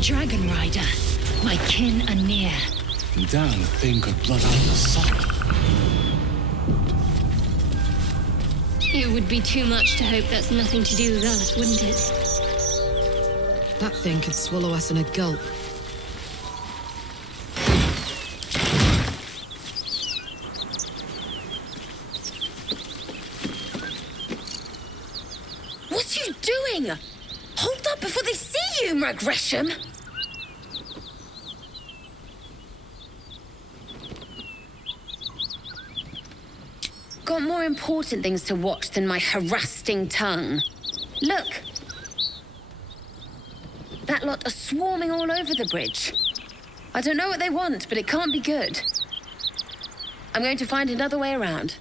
dragon rider. My kin are near. Damn thing could blot out the sun. It would be too much to hope that's nothing to do with us, wouldn't it? That thing could swallow us in a gulp. What are you doing? Hold up before they see you, Gresham! Got more important things to watch than my harassing tongue. Look! That lot are swarming all over the bridge. I don't know what they want, but it can't be good. I'm going to find another way around.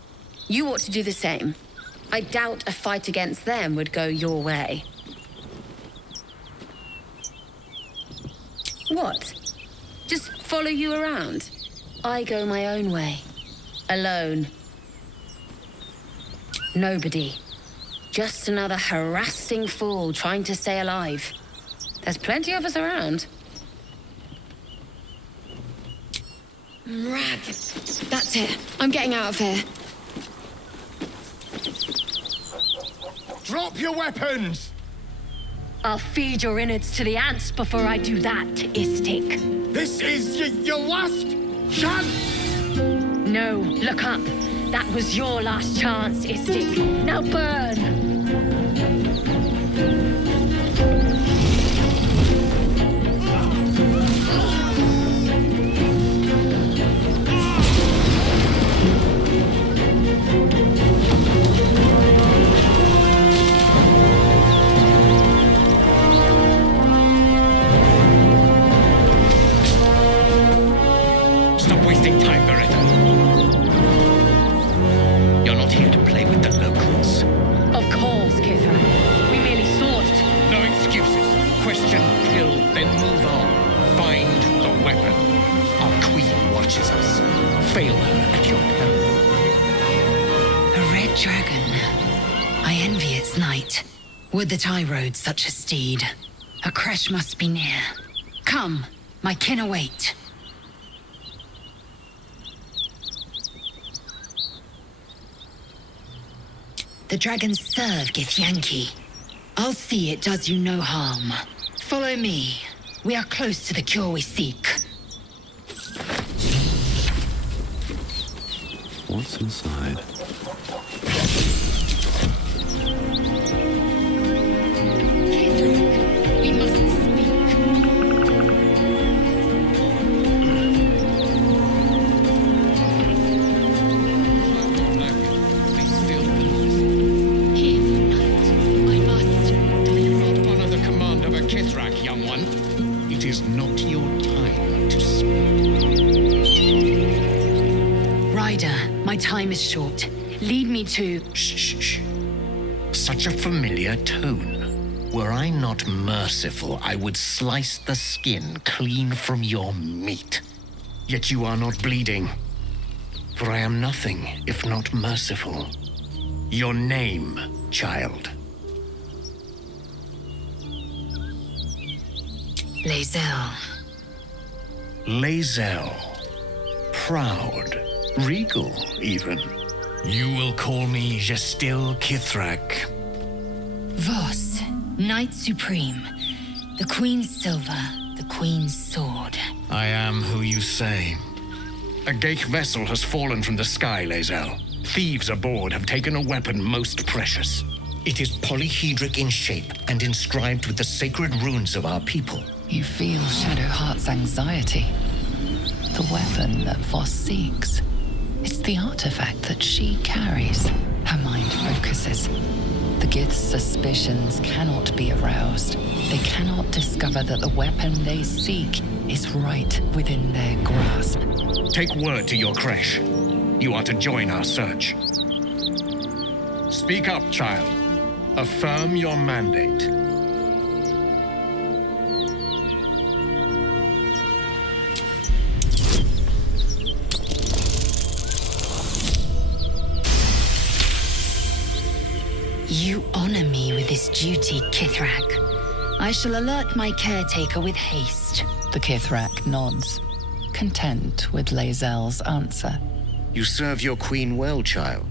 You ought to do the same. I doubt a fight against them would go your way. What? Just follow you around? I go my own way. Alone. Nobody. Just another harassing fool trying to stay alive. There's plenty of us around. Rag. That's it. I'm getting out of here. Drop your weapons! I'll feed your innards to the ants before I do that, Istik. This is your last chance! No, look up. That was your last chance, Istik. Now burn! Stop wasting time, Beretta. You're not here to play with the locals. Of course, Kithra. We merely sought. No excuses. Question, kill, then move on. Find the weapon. Our queen watches us. Fail her at your peril. A red dragon. I envy its knight. Would that I rode such a steed. A crash must be near. Come, my kin await. The dragons serve Githyanki. I'll see it does you no harm. Follow me. We are close to the cure we seek. What's inside? We must speak. Here, knight. I must. Do you not honor the command of a Kithrak, young one? It is not your time to speak. Ryder, my time is short. Lead me to... Shh. Such a familiar tone. Were I not merciful, I would slice the skin clean from your meat. Yet you are not bleeding. For I am nothing if not merciful. Your name, child. Lae'zel. Lae'zel. Proud. Regal, even. You will call me Gestil Kithrak. Voss, Knight Supreme. The Queen's silver, the Queen's sword. I am who you say. A Geich vessel has fallen from the sky, Lae'zel. Thieves aboard have taken a weapon most precious. It is polyhedric in shape and inscribed with the sacred runes of our people. You feel Shadowheart's anxiety. The weapon that Voss seeks. It's the artifact that she carries. Her mind focuses. The Gith's suspicions cannot be aroused. They cannot discover that the weapon they seek is right within their grasp. Take word to your creche. You are to join our search. Speak up, child. Affirm your mandate. You honor me with this duty, Kithrak. I shall alert my caretaker with haste. The Kithrak nods, content with Lae'zel's answer. You serve your queen well, child.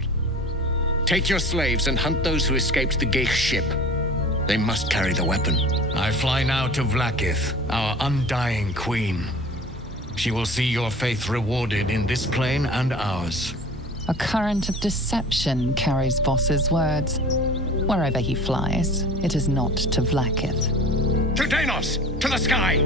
Take your slaves and hunt those who escaped the Geich ship. They must carry the weapon. I fly now to Vlaakith, our undying queen. She will see your faith rewarded in this plane and ours. A current of deception carries Voss's words. Wherever he flies, it is not to Vlaakith. To Danos! To the sky!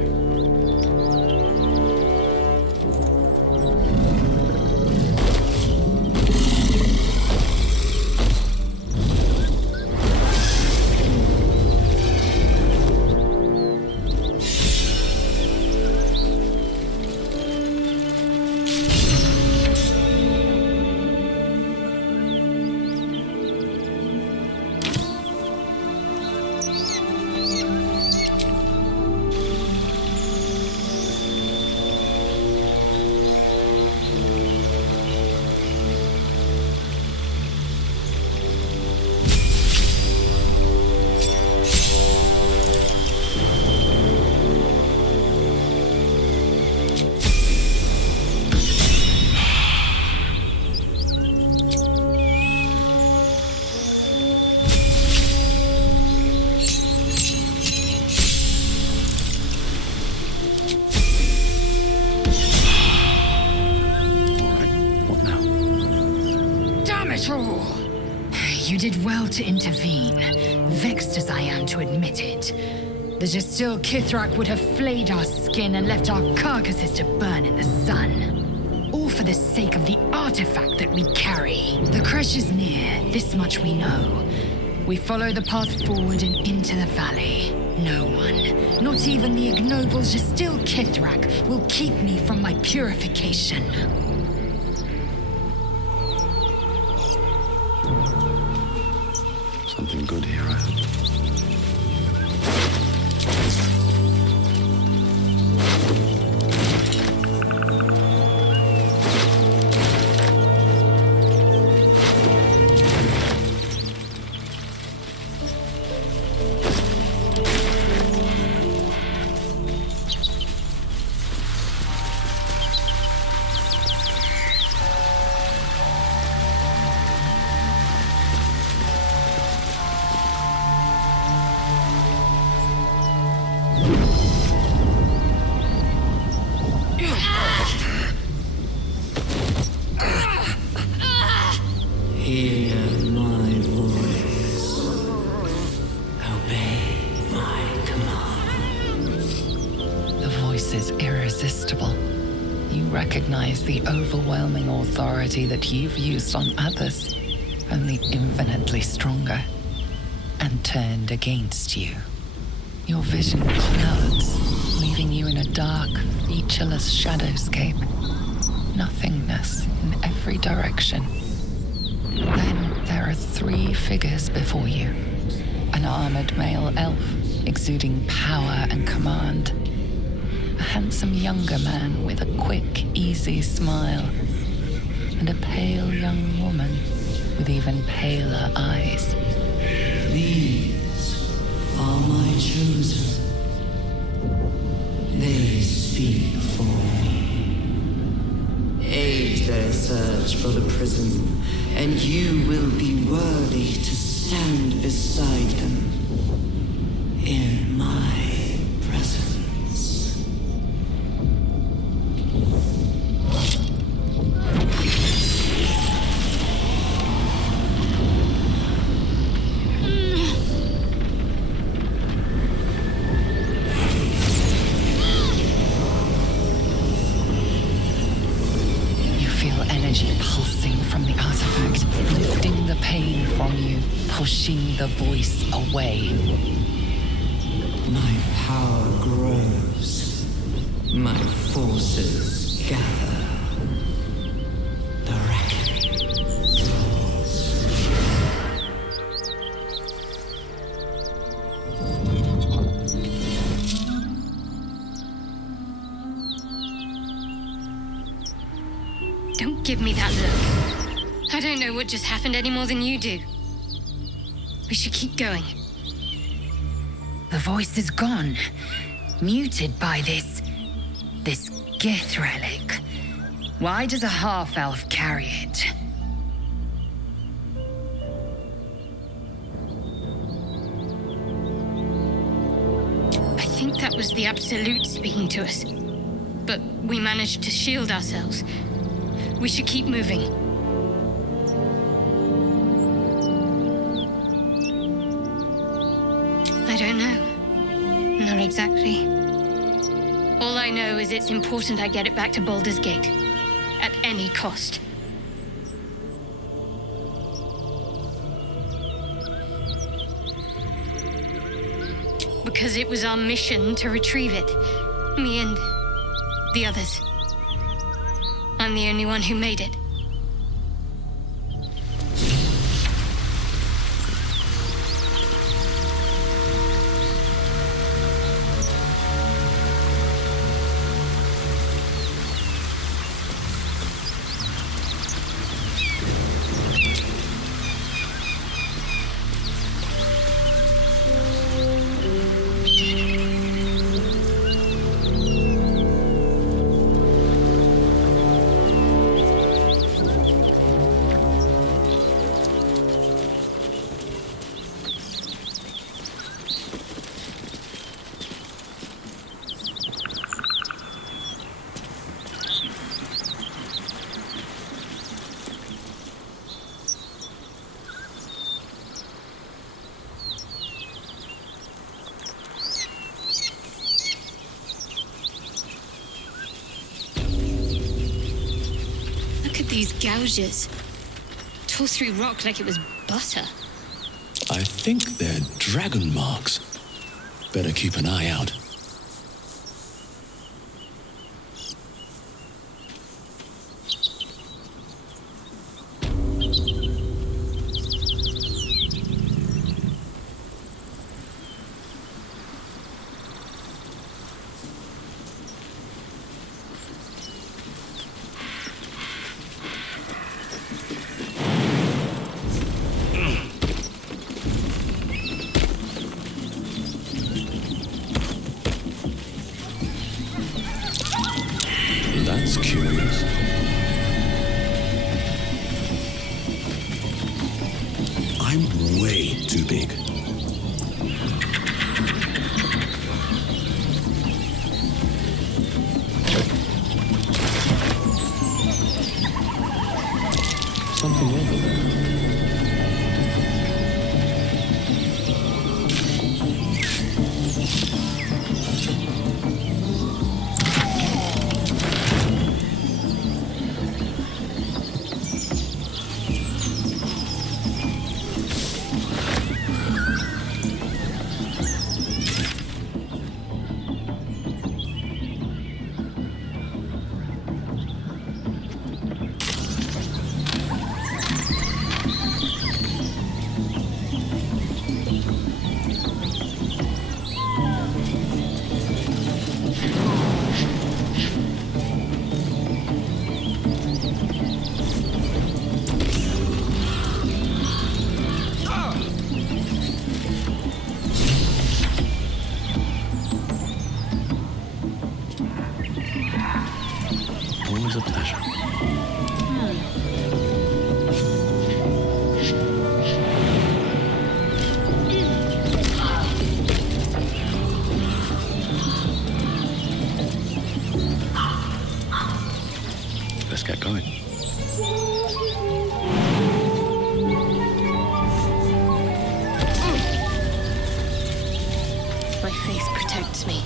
You did well to intervene, vexed as I am to admit it. The Jastil Kithrak would have flayed our skin and left our carcasses to burn in the sun. All for the sake of the artifact that we carry. The crash is near, this much we know. We follow the path forward and into the valley. No one, not even the ignoble Jastil Kithrak, will keep me from my purification. Something good here, I hope. Hear my voice. Obey my commands. The voice is irresistible. You recognize the overwhelming authority that you've used on others, only infinitely stronger, and turned against you. Your vision clouds, leaving you in a dark, featureless shadowscape. Nothingness in every direction. Then there are three figures before you. An armored male elf, exuding power and command. A handsome younger man with a quick, easy smile. And a pale young woman with even paler eyes. These are my chosen. They speak for me. Aid their search for the prison, and you will be worthy to stand beside them in my presence. Pulsing from the artifact, lifting the pain from you, pushing the voice away. My power grows. My forces gather. The reckoning draws. Don't give me that look. I don't know what just happened any more than you do. We should keep going. The voice is gone. Muted by this Gith relic. Why does a half-elf carry it? I think that was the Absolute speaking to us. But we managed to shield ourselves. We should keep moving. I don't know. Not exactly. All I know is it's important I get it back to Baldur's Gate. At any cost. Because it was our mission to retrieve it. Me and the others. I'm the only one who made it. These gouges tore through rock like it was butter. I think they're dragon marks. Better keep an eye out. That's curious. I'm way too big. Something over there. Always a pleasure. Let's get going. My faith protects me.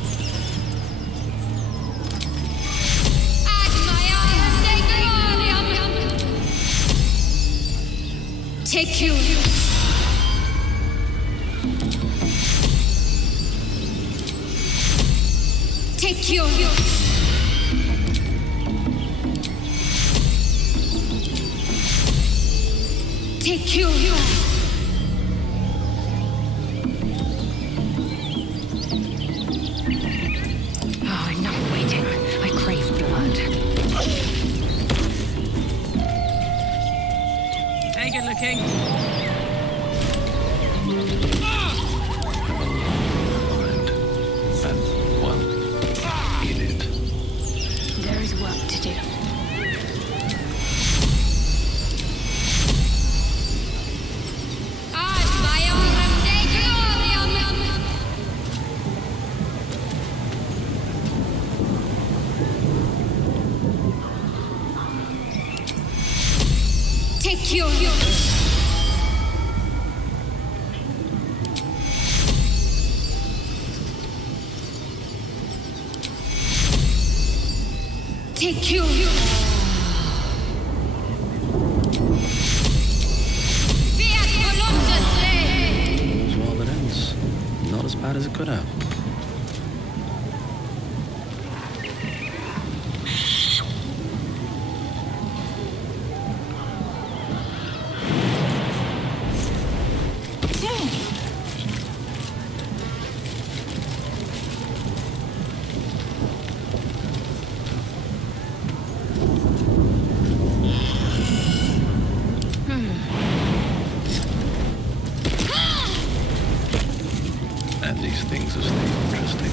Take you. Take you. Take you. Oh, enough waiting. I crave blood. Hey, good looking. Take you. Take you. All's well that ends. Not as bad as it could have. And these things are still interesting.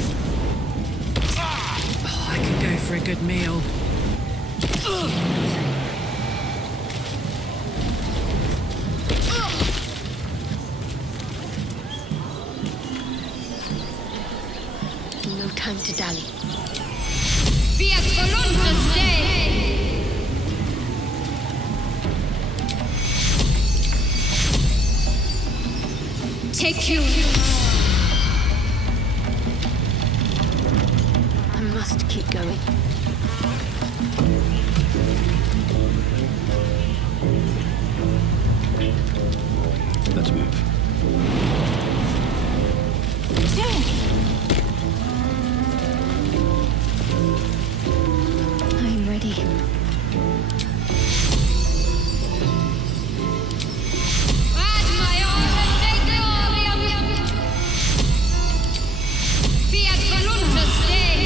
Oh, I could go for a good meal. No time to dally. Fiat voluntas Dei! Take you. I must keep going. Let's move. I'm ready. Ad maiorem Dei gloriam. Fiat voluntas Dei.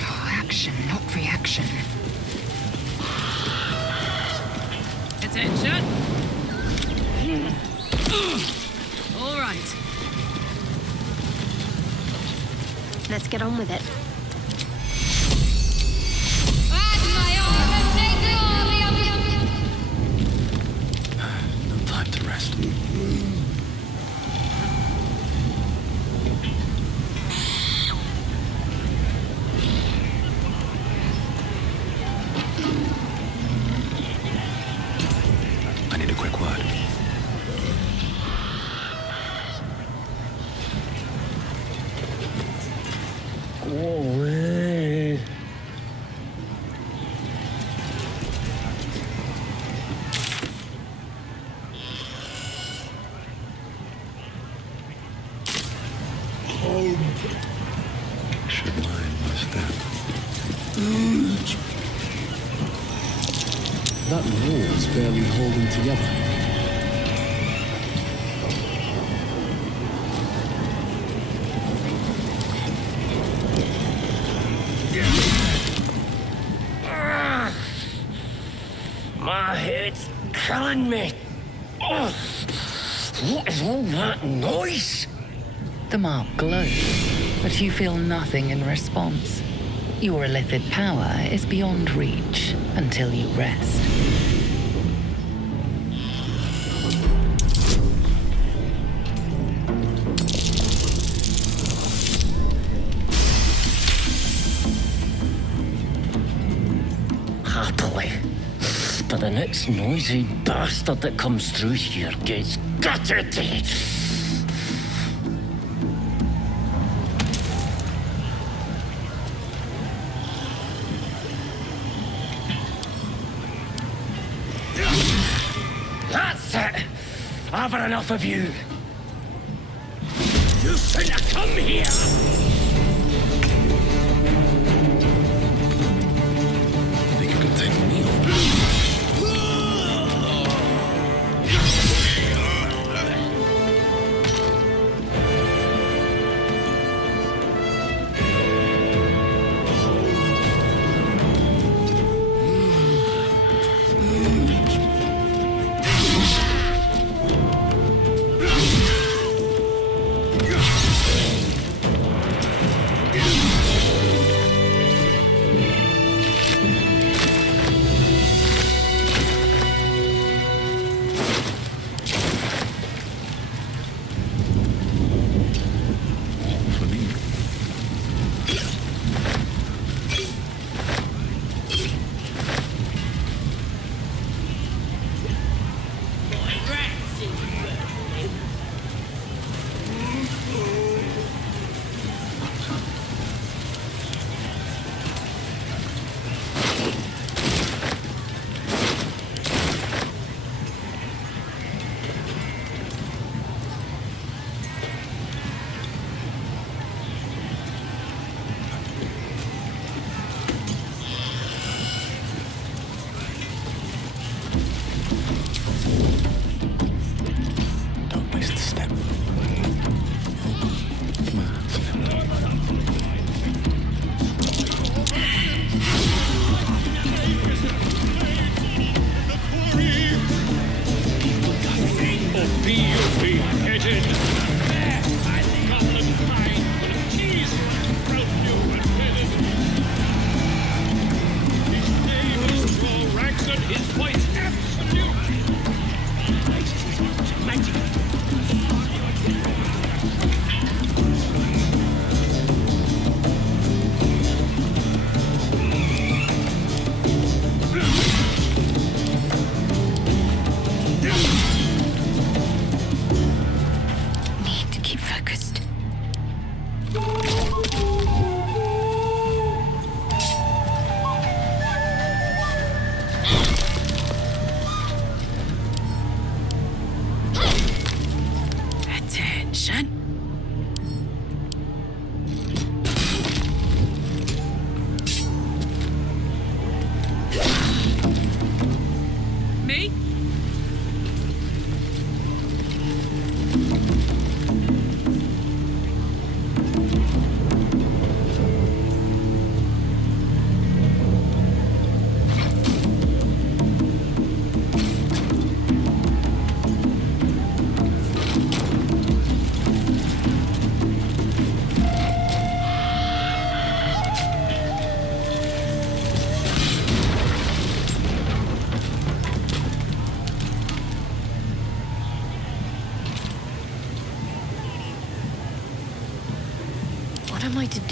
Oh, action, not reaction. Attention! All right. Let's get on with it. Ad maiorem Dei gloriam. No time to rest. I need a quick word. Should mind my step. That wall's barely holding together. My head's killing me. Ugh. What is all that noise? The mark glows, but you feel nothing in response. Your illithid power is beyond reach until you rest. Happily. But the next noisy bastard that comes through here gets gutted. That's it! I've had enough of you. You shouldn't have come here! Think you can take me on?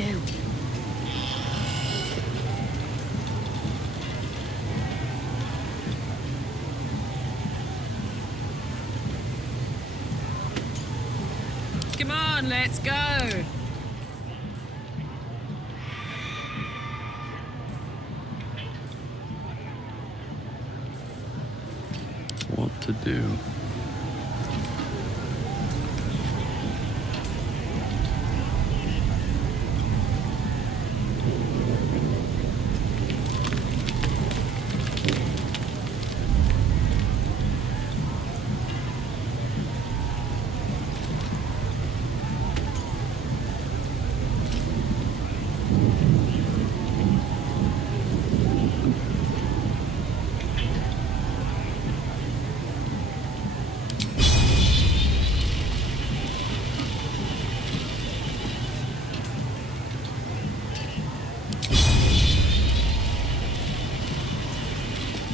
do. Come on, let's go. What to do?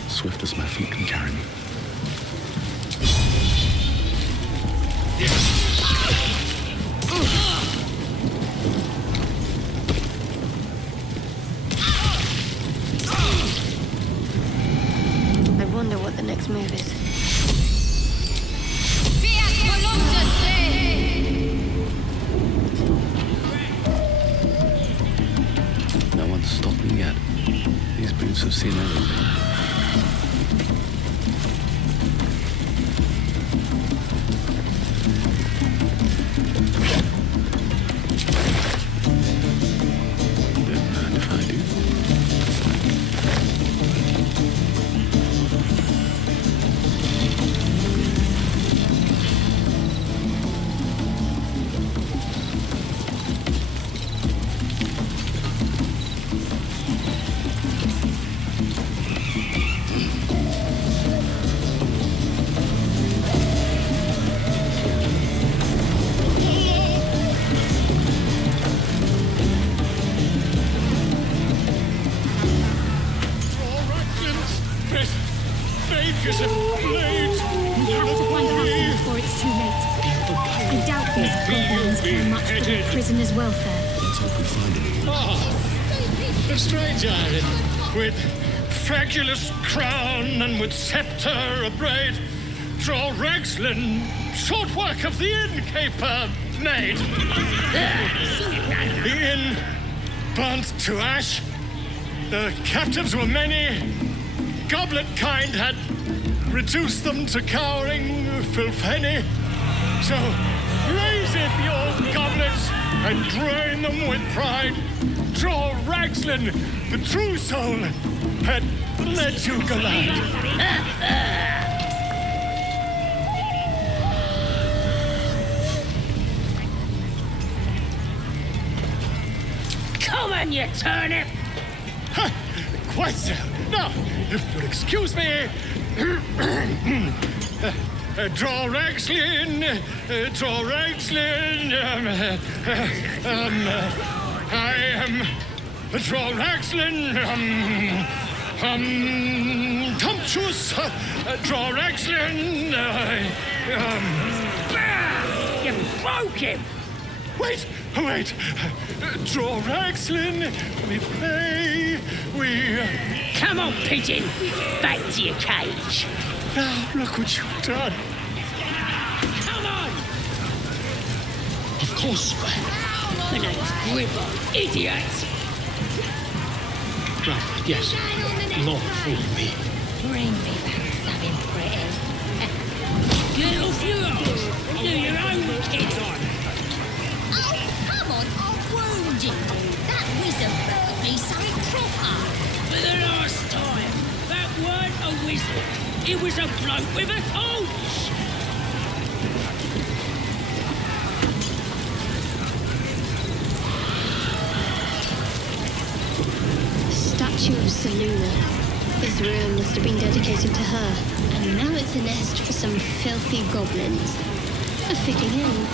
Swift as my feet can carry me. I wonder what the next move is. No one's stopped me yet. These boots have seen everything. Don't mind if I do. Before it's too late. I doubt these goblins care much for the prisoner's welfare. Let's hope we find it. A stranger with fragulous crown and with sceptre abraid, draw Ragslin, short work of the innkeeper made. The inn burnt to ash. The captives were many. Goblet kind had reduced them to cowering filthenny. So raise it, your goblets, and drain them with pride. Draw Ragslin, the true soul, had let you glide. Come on, you turnip! Quite so. Now, if you'll excuse me, draw Ragslin, I am draw Ragslin, Tumptuous, draw Ragslin, You broke him! Wait! Draw Ragslin, we pray, we... Come on, pigeon! Back to your cage! Now, look what you've done. Come on! Of course. The name's Gribble, idiot! Right, yes. Not fool me. Bring me back something pretty. Get off your ass and do your own kid on! Come on, I'll wound you. That wizard brought me something proper. For the last time, that weren't a wizard. It was a bloke with a torch! The statue of Seluna. This ruin must have been dedicated to her. And now it's a nest for some filthy goblins. A fitting end.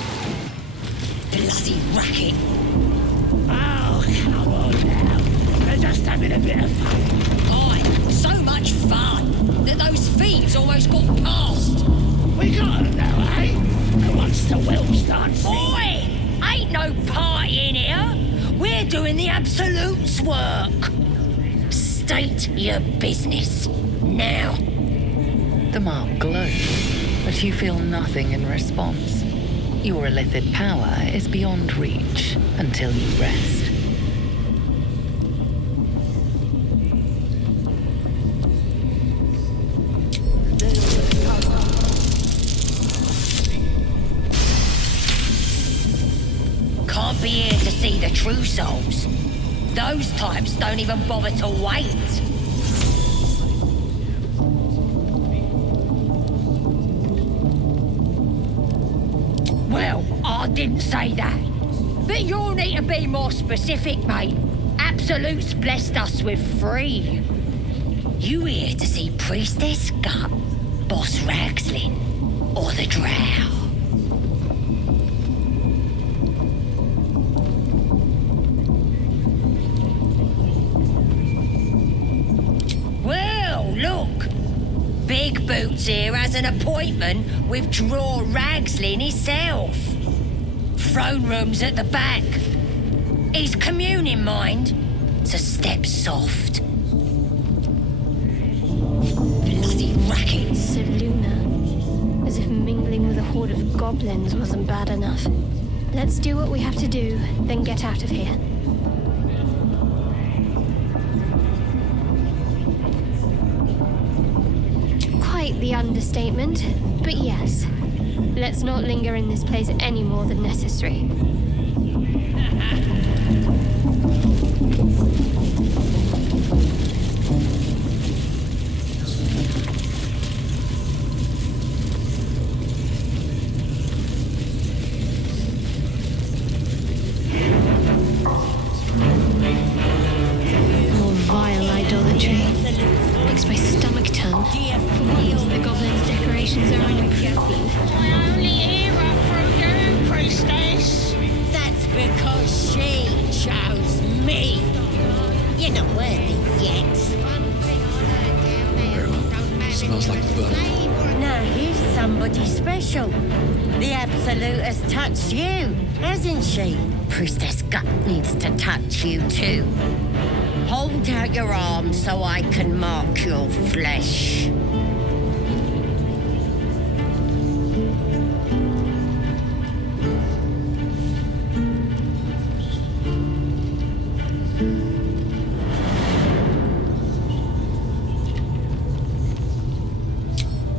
Bloody racket. Oh, come on now. They're just having a bit of fun. Aye, so much fun that those thieves almost got past. We got them now, eh? Who wants to well start singing? Oi! Ain't no party in here. We're doing the Absolute's work. State your business, now. The mark glows, but you feel nothing in response. Your illithid power is beyond reach until you rest. Can't be here to see the true souls. Those types don't even bother to wait. Well, I didn't say that. But you'll need to be more specific, mate. Absolute's blessed us with 3. You here to see Priestess Gut, Boss Ragslin, or the Drow? Well, look. Big Boots here has an appointment with Draw Ragslin himself. Throne room's at the back. His communing mind, so step soft. Bloody racket. So Luna, as if mingling with a horde of goblins wasn't bad enough. Let's do what we have to do, then get out of here. Quite the understatement, but yes. Let's not linger in this place any more than necessary. More vile idolatry. Makes my stomach turn. For once, the goblins' decorations are an improvement. I only hear her through you, Priestess. That's because she chose me. You're not worthy yet. Very well. Smells like burnt. Now here's somebody special. The Absolute has touched you, hasn't she? Priestess Gut needs to touch you too. Hold out your arm so I can mark your flesh.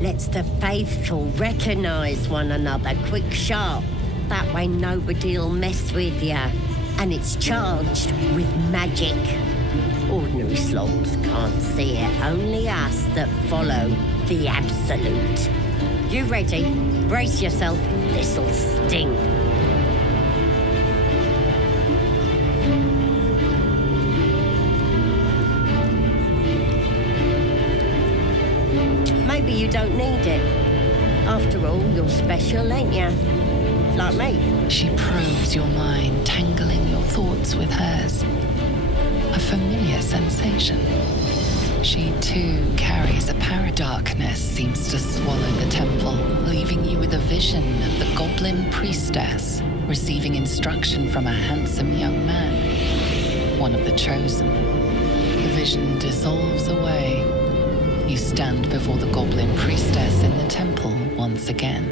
Lets the faithful recognize one another quick sharp. That way nobody'll mess with you. And it's charged with magic. Ordinary slobs can't see it, only us that follow the Absolute. You ready? Brace yourself, this'll sting. Maybe you don't need it. After all, you're special, ain't you? Like me. She probes your mind, tangling your thoughts with hers. A familiar sensation. She too carries a power. Darkness seems to swallow the temple, leaving you with a vision of the goblin priestess receiving instruction from a handsome young man, one of the chosen. The vision dissolves away. You stand before the goblin priestess in the temple once again.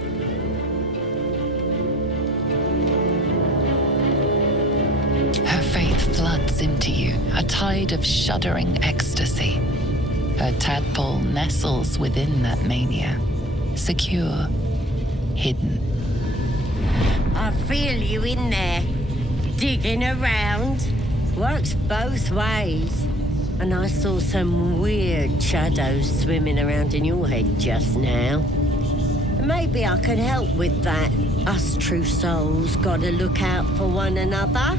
Her faith floods into you, a tide of shuddering ecstasy. Her tadpole nestles within that mania, secure, hidden. I feel you in there, digging around. Works both ways. And I saw some weird shadows swimming around in your head just now. Maybe I could help with that. Us true souls gotta look out for one another.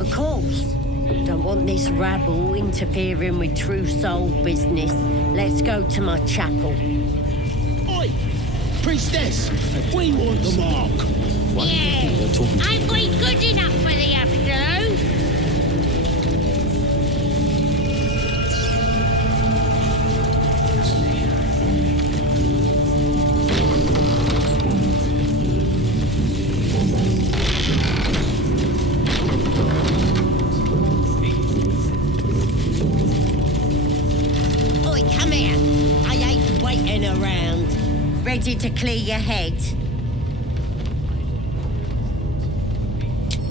Of course. Don't want this rabble interfering with true soul business. Let's go to my chapel. Oi! Priestess! We want the mark! Why do you think they're talking to Ain't we good enough for the Absolute? waiting around, ready to clear your head.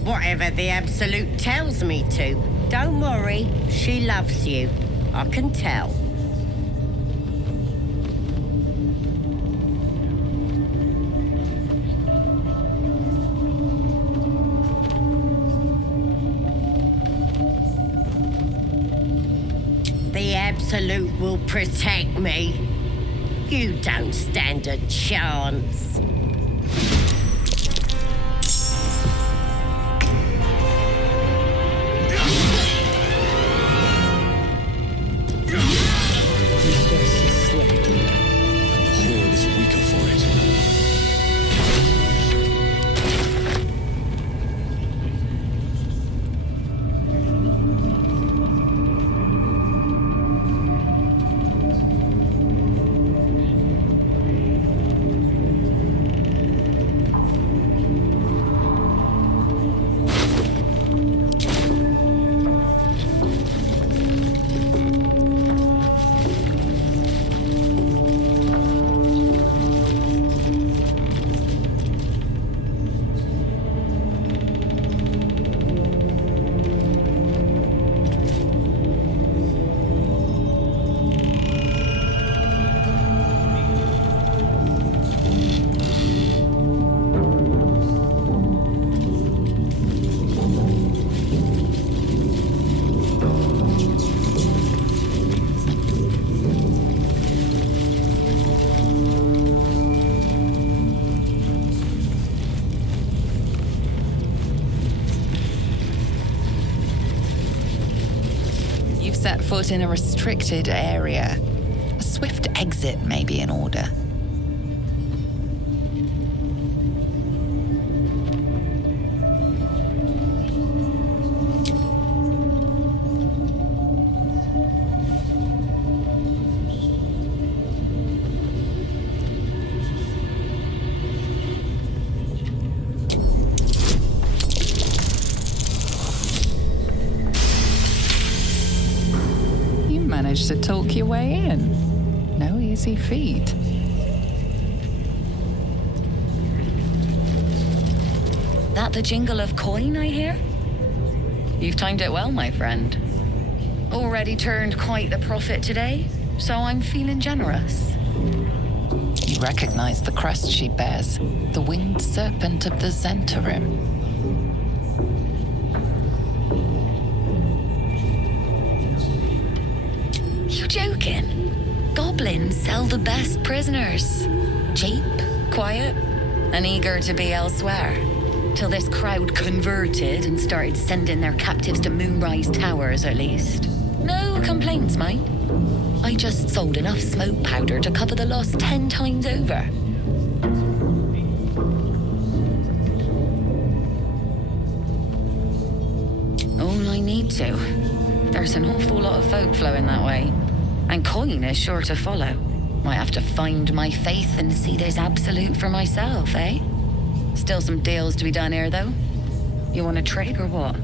Whatever the Absolute tells me to. Don't worry, she loves you. I can tell. The Absolute will protect me. You don't stand a chance. Priestess is slain, and the Horde is weaker for it. Set foot in a restricted area. A swift exit may be in order. Managed to talk your way in. No easy feat. That the jingle of coin I hear? You've timed it well, my friend. Already turned quite the profit today, so I'm feeling generous. You recognize the crest she bears, the winged serpent of the Zentarim. You joking? Goblins sell the best prisoners. Cheap, quiet, and eager to be elsewhere. Till this crowd converted and started sending their captives to Moonrise Towers, at least. No complaints, mate. I just sold enough smoke powder to cover the loss 10 times over. All I need to. There's an awful lot of folk flowing that way. And coin is sure to follow. Might have to find my faith and see this Absolute for myself, eh? Still some deals to be done here, though. You want to trade or what?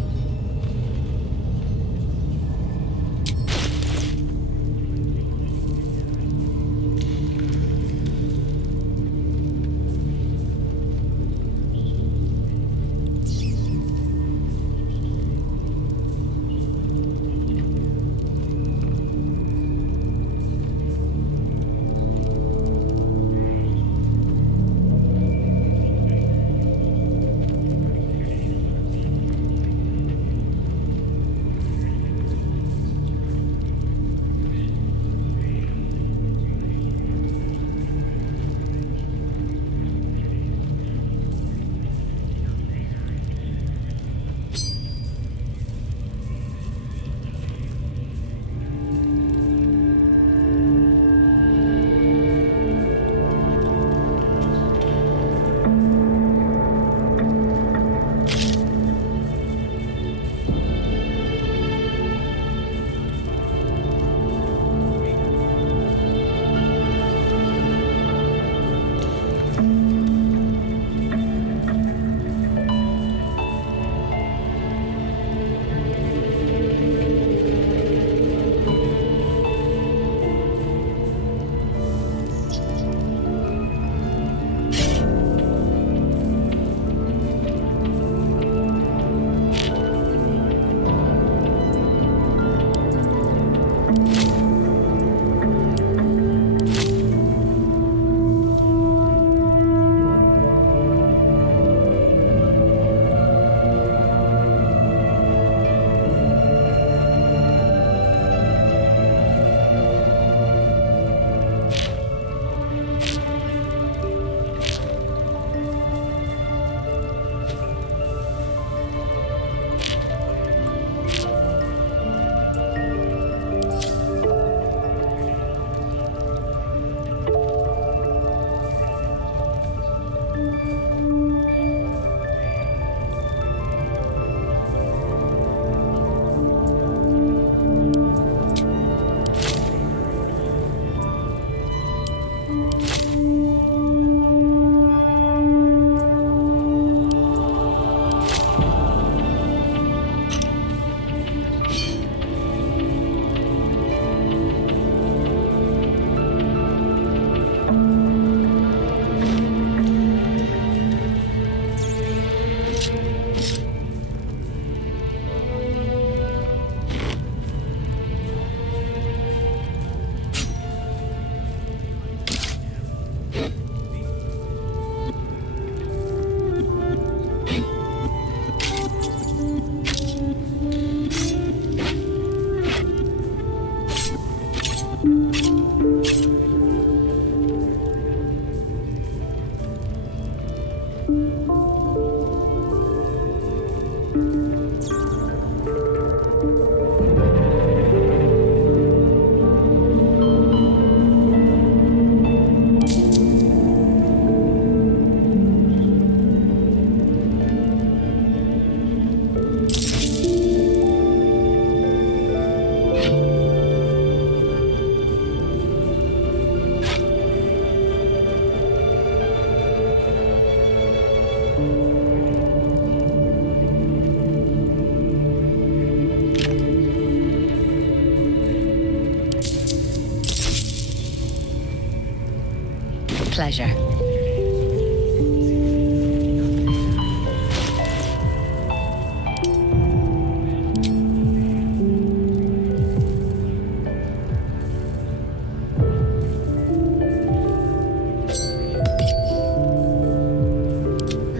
Pleasure. A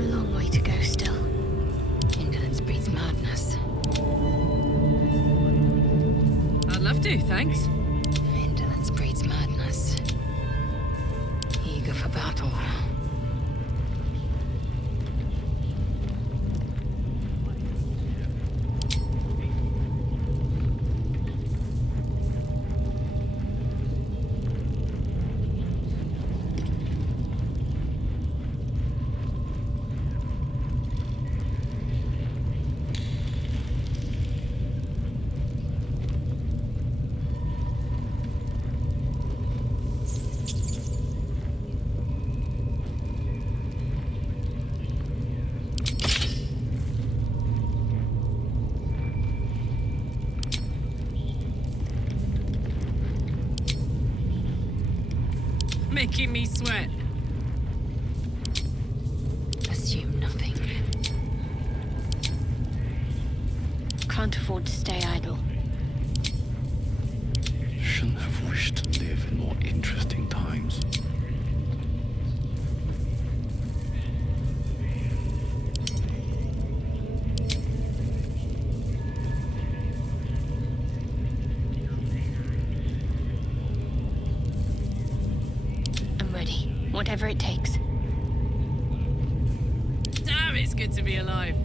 long way to go still. Indolence breeds madness. I'd love to, thanks. Indolence breeds madness. Eager for battle. Making me sweat. Assume nothing. Can't afford to stay idle. Shouldn't have wished to live in more interesting times. I'm ready. Whatever it takes. Damn, it's good to be alive.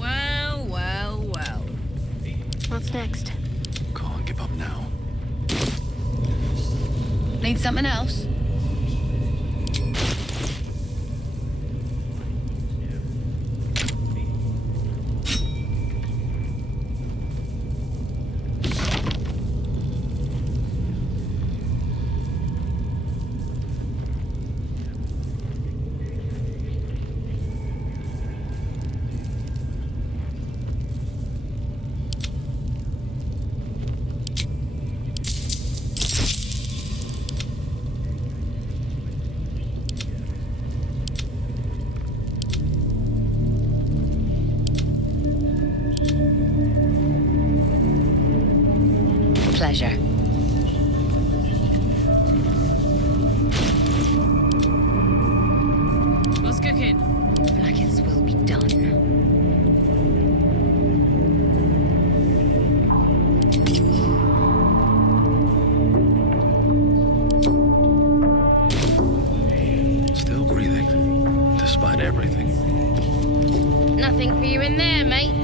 Well, well, well. What's next? Can't give up now. Need something else? Pleasure. What's cooking? Blackets will be done. Still breathing, despite everything. Nothing for you in there, mate.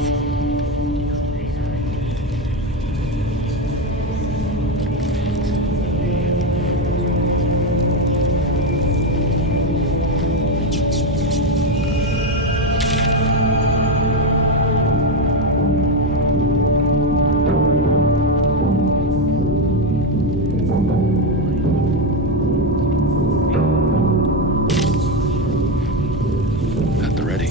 At the ready.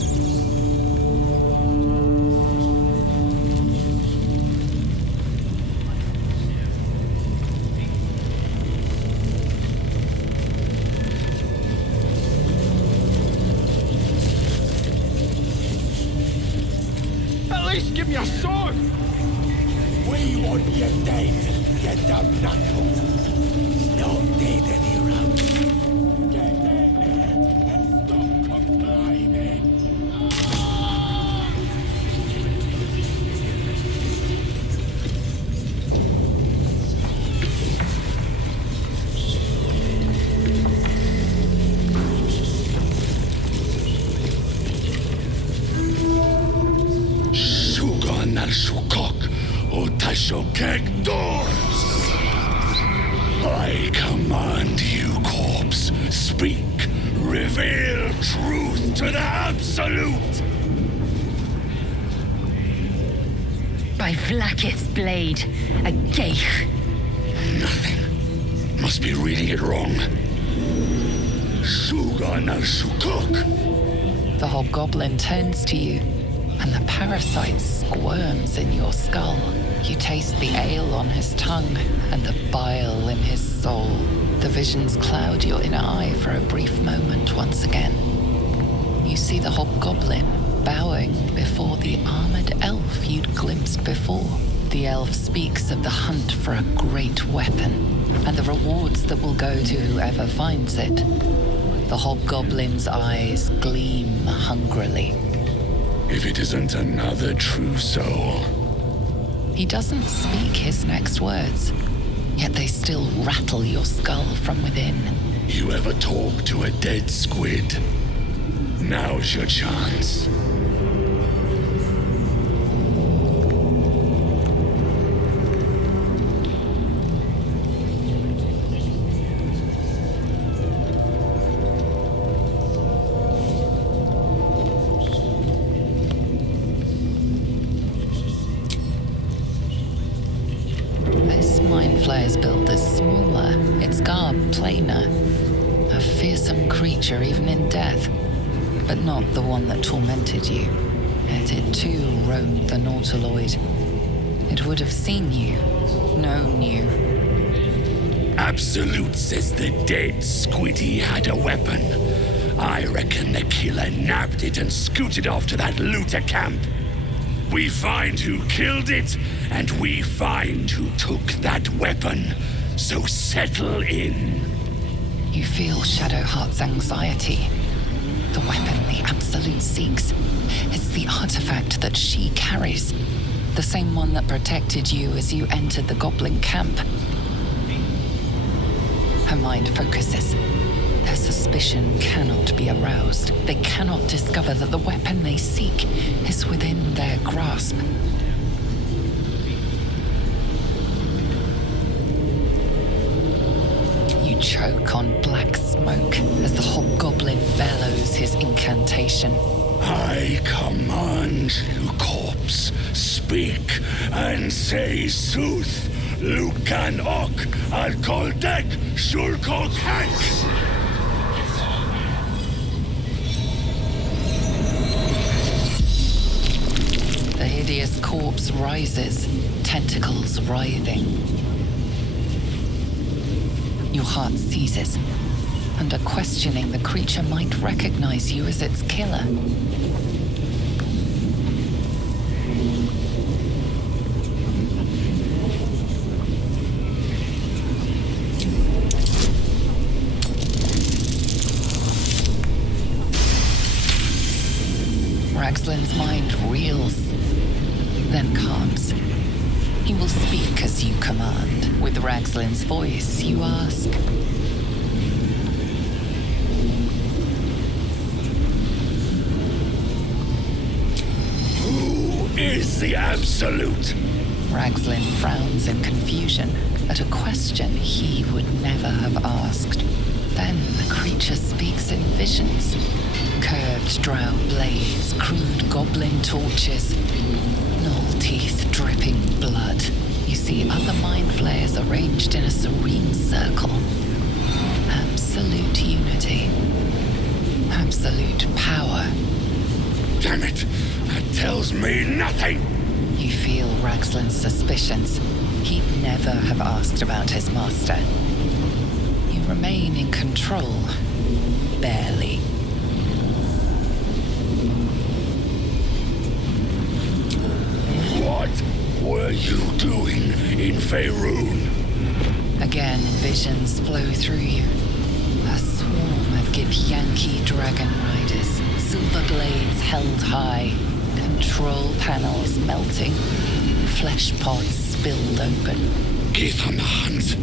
At least give me a sword! We want you dead, you dumb knuckles. Not dead any round. Get in there and stop complaining! Sugan al Sukok, Utashokek doors. I command you, corpse. Speak. Reveal truth to the absolute. By Vlaakith's blade, a geich. Nothing. Must be reading it wrong. Sugan al Sukok. The hobgoblin turns to you. and the parasite squirms in your skull. You taste the ale on his tongue and the bile in his soul. The visions cloud your inner eye for a brief moment once again. You see the hobgoblin bowing before the armored elf you'd glimpsed before. The elf speaks of the hunt for a great weapon and the rewards that will go to whoever finds it. The hobgoblin's eyes gleam hungrily. If it isn't another true soul. He doesn't speak his next words, yet they still rattle your skull from within. You ever talk to a dead squid? Now's your chance. Flayer's build is smaller, its garb plainer. A fearsome creature even in death, but not the one that tormented you. Yet it too roamed the Nautiloid. It would have seen you, known you. Absolute says the dead squiddy had a weapon. I reckon the killer nabbed it and scooted off to that looter camp. We find who killed it, and we find who took that weapon. So settle in. You feel Shadowheart's anxiety. The weapon the Absolute seeks. It's the artifact that she carries. The same one that protected you as you entered the goblin camp. Her mind focuses. Their suspicion cannot be aroused. They cannot discover that the weapon they seek is within their grasp. You choke on black smoke as the hobgoblin bellows his incantation. I command you, corpse, speak and say sooth. Lucan ok al koldek shulkok hank. The hideous corpse rises, tentacles writhing. Your heart seizes. Under questioning, the creature might recognize you as its killer. Ragslin's mind reels, then calms. He will speak as you command. With Ragslin's voice, you ask. Who is the Absolute? Ragslin frowns in confusion at a question he would never have asked. Then the creature speaks in visions. Curved drow blades, crude goblin torches, gnoll teeth dripping blood. You see other mind flayers arranged in a serene circle. Absolute unity. Absolute power. Damn it! That tells me nothing! You feel Ragslin's suspicions. He'd never have asked about his master. You remain in control. Barely. What were you doing in Faerun? Again, visions flow through you. A swarm of Githyanki dragon riders, silver blades held high, control panels melting, flesh pods spilled open. Gith on the hunt.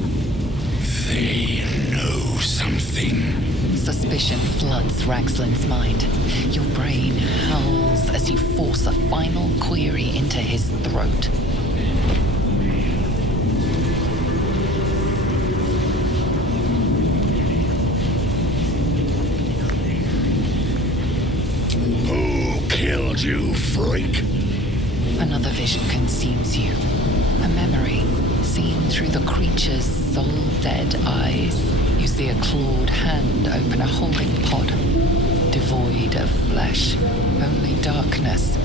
They know something. Suspicion floods Ragslin's mind. Your brain howls as you force a final query into his throat. Who killed you, freak? Another vision consumes you. A memory seen through the creature's soul-dead eyes. You see a clawed hand open a holding pod, devoid of flesh, only darkness.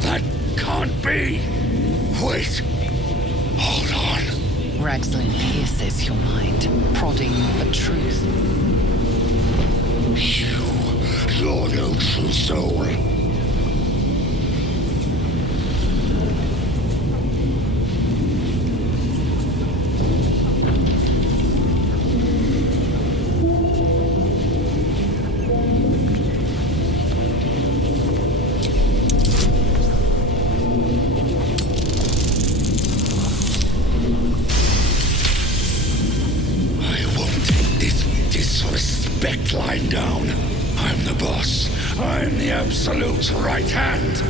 That can't be! Wait! Hold on. Ragzlin pierces your mind, prodding for truth. You're no true soul. Lying down. I'm the boss. I'm the absolute right hand.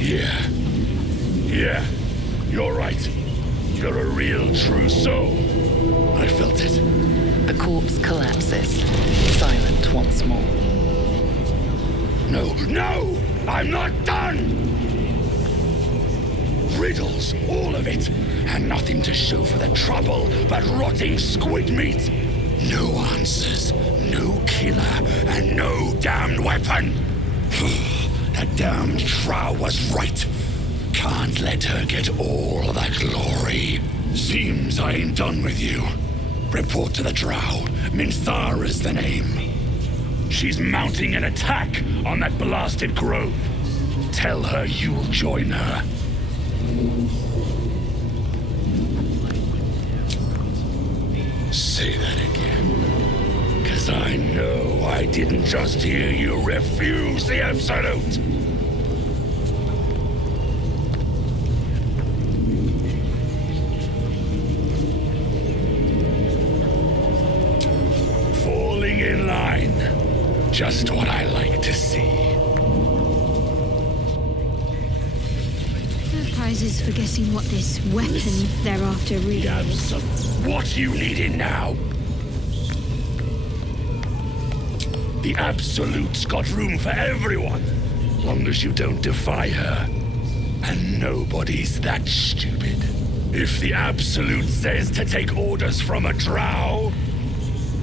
Yeah, you're right. You're a real true soul. I felt it. The corpse collapses, silent once more. No! I'm not done! Riddles, all of it, and nothing to show for the trouble but rotting squid meat. No answers, no killer, and no damned weapon. That damned Drow was right. Can't let her get all the glory. Seems I ain't done with you. Report to the Drow. Minthara's the name. She's mounting an attack on that blasted grove. Tell her you'll join her. Say that again. 'Cause I know I didn't just hear you refuse the Absolute. Falling in line. Just what I like to see. The prize is for guessing what this weapon they're after really is. What you needing now? The Absolute's got room for everyone, long as you don't defy her. And nobody's that stupid. If the Absolute says to take orders from a Drow,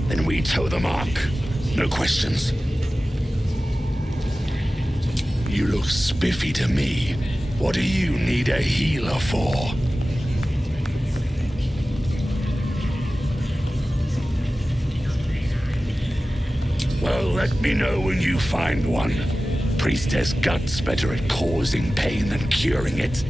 then we toe the mark. No questions. You look spiffy to me. What do you need a healer for? Well, let me know when you find one. Priestess Gut's better at causing pain than curing it.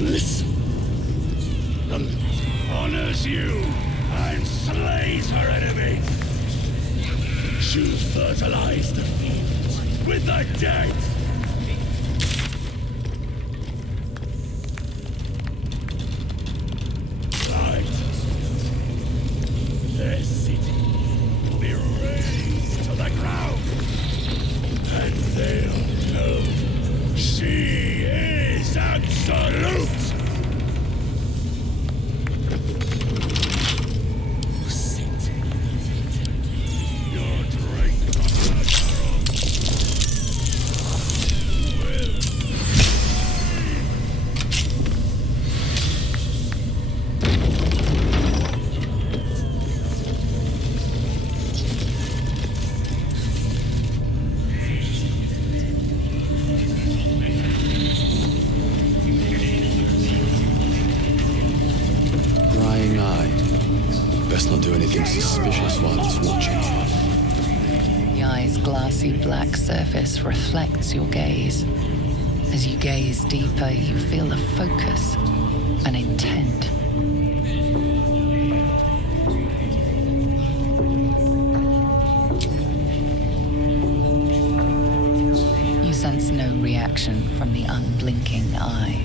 Listen. The honors you and slays her enemies. She'll fertilize the fields with the dead. Right. Their city will be razed to the ground. And they'll know she is absolute. Best not do anything suspicious while it's watching. The eye's glassy black surface reflects your gaze. As you gaze deeper, you feel a focus, an intent. You sense no reaction from the unblinking eye.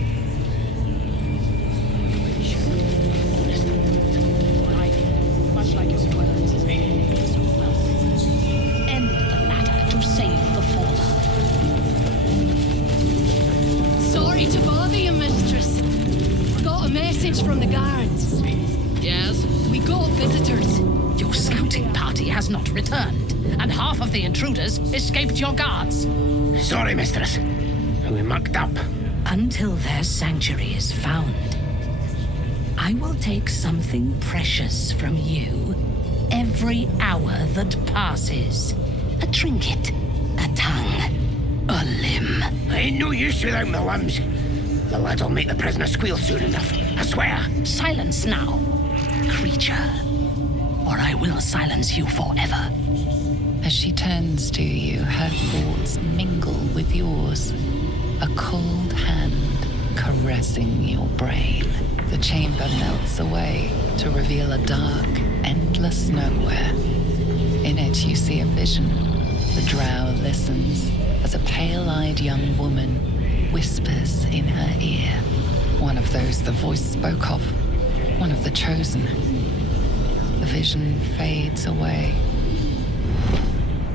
End the matter to save the fallen. Sorry to bother. bother you, mistress. Got a message from the guards. Yes? We got visitors. Your scouting party has not returned, and half of the intruders escaped your guards. Sorry, mistress. We mucked up. Until their sanctuary is found, I will take something precious from you every hour that passes. A trinket, a tongue, a limb. I ain't no use without my limbs. The lad'll make the prisoner squeal soon enough, I swear. Silence now, creature, or I will silence you forever. As she turns to you, her thoughts mingle with yours. A cold hand caressing your brain. The chamber melts away to reveal a dark, endless nowhere. In it, you see a vision. The drow listens as a pale-eyed young woman whispers in her ear. One of those the voice spoke of. One of the chosen. The vision fades away.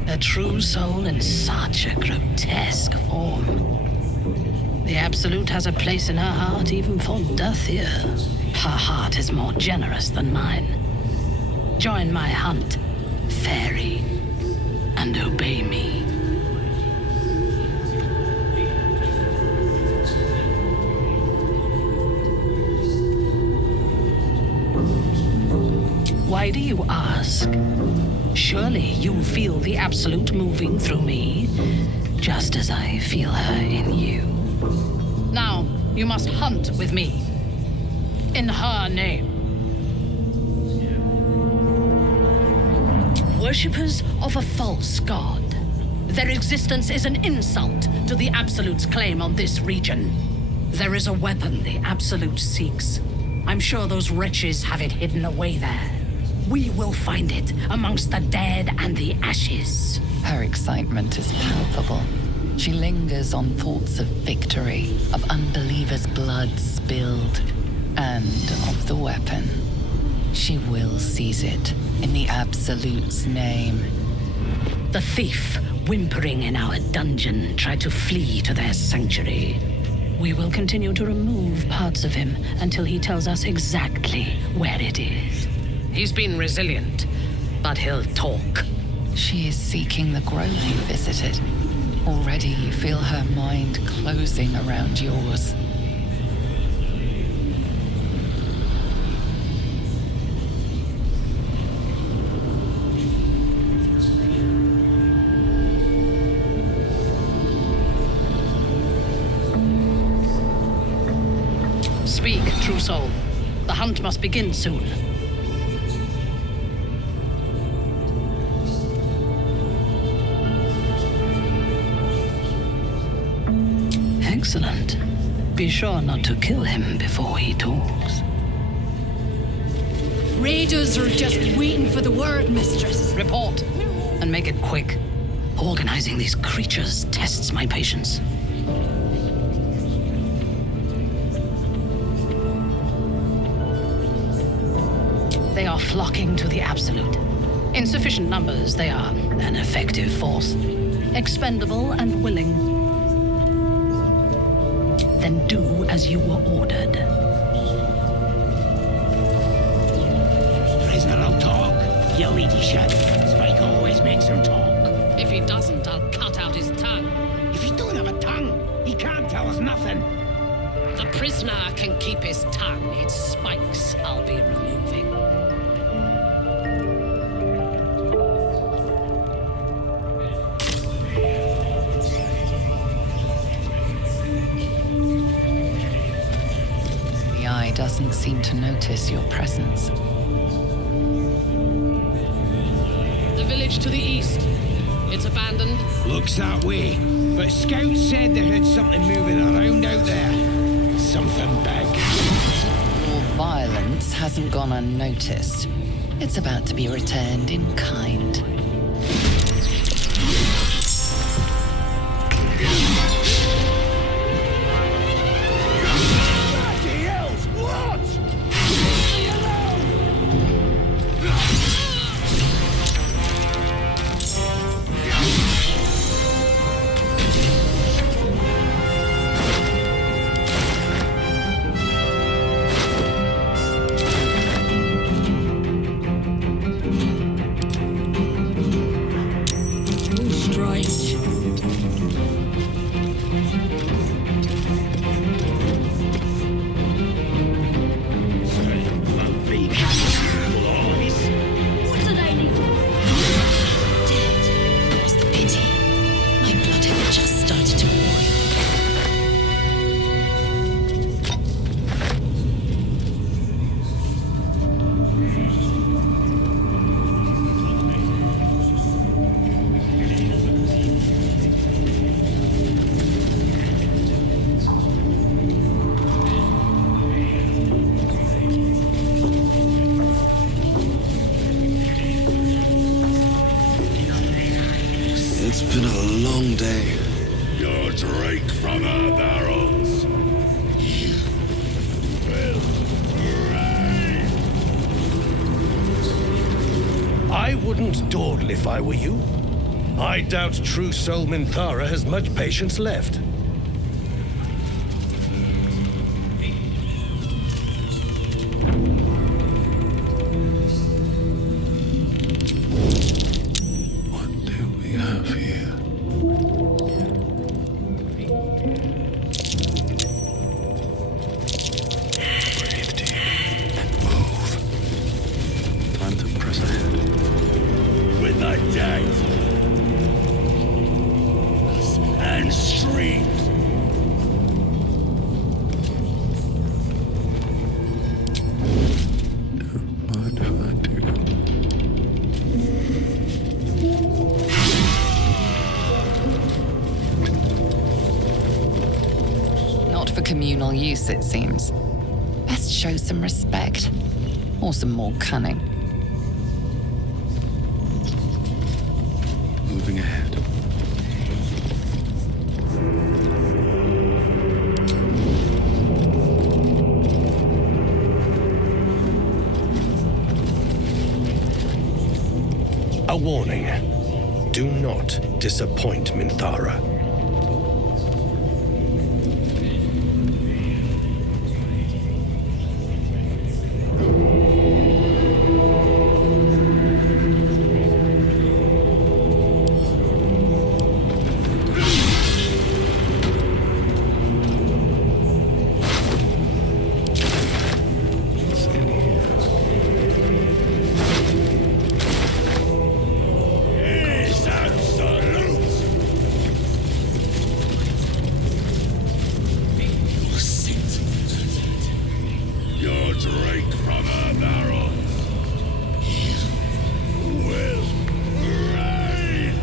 A true soul in such a grotesque form. The Absolute has a place in her heart even for Dothier. Her heart is more generous than mine. Join my hunt, fairy, and obey me. Why do you ask? Surely you feel the Absolute moving through me, just as I feel her in you. Now, you must hunt with me. In her name. Worshippers of a false god. Their existence is an insult to the Absolute's claim on this region. There is a weapon the Absolute seeks. I'm sure those wretches have it hidden away there. We will find it amongst the dead and the ashes. Her excitement is palpable. She lingers on thoughts of victory, of unbelievers' blood spilled, and of the weapon. She will seize it in the Absolute's name. The thief, whimpering in our dungeon, tried to flee to their sanctuary. We will continue to remove parts of him until he tells us exactly where it is. He's been resilient, but he'll talk. She is seeking the grove you visited. Already you feel her mind closing around yours. Speak, true soul. The hunt must begin soon. Excellent. Be sure not to kill him before he talks. Raiders are just waiting for the word, mistress. Report, and make it quick. Organizing these creatures tests my patience. They are flocking to the Absolute. In sufficient numbers, they are an effective force. Expendable and willing. Then do as you were ordered. Prisoner'll talk, your ladyship. Spike always makes him talk. If he doesn't, I'll cut out his tongue. If he don't have a tongue, he can't tell us nothing. The prisoner can keep his tongue. Its spikes I'll be removing. The eye doesn't seem to notice your presence. The village to the east. It's abandoned. Looks that way. But scouts said they heard something moving around out there. Something big. Your violence hasn't gone unnoticed. It's about to be returned in kind. wouldn't dawdle if I were you. I doubt true soul Minthara has much patience left. What do we have here? Breathe deep and move. Time to press ahead. With the dead and streams. Mind if I do? Not for communal use, it seems. Best show some respect. Or some more cunning. Moving ahead. A warning. Do not disappoint Minthara. Is absolute. You sit. You drink from a barrel. You will reign.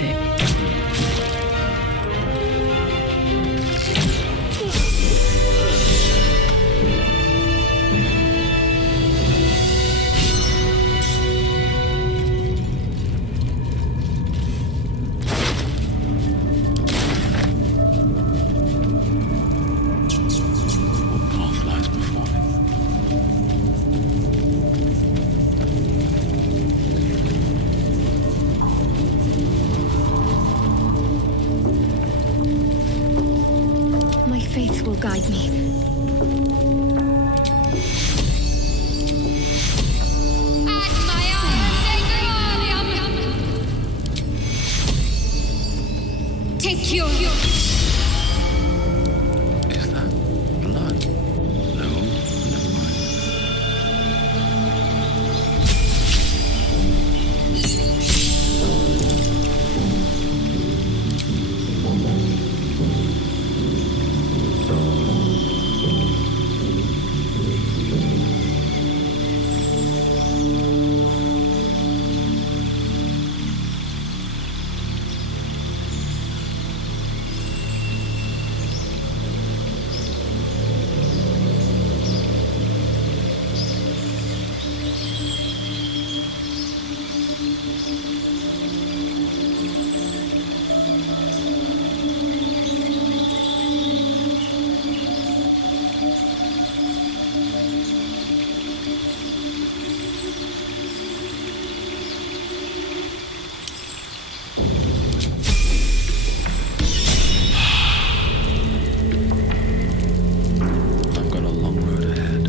it. What path lies before me? My faith will guide me. Take your... Is that blood? No, never mind. I've got a long road ahead.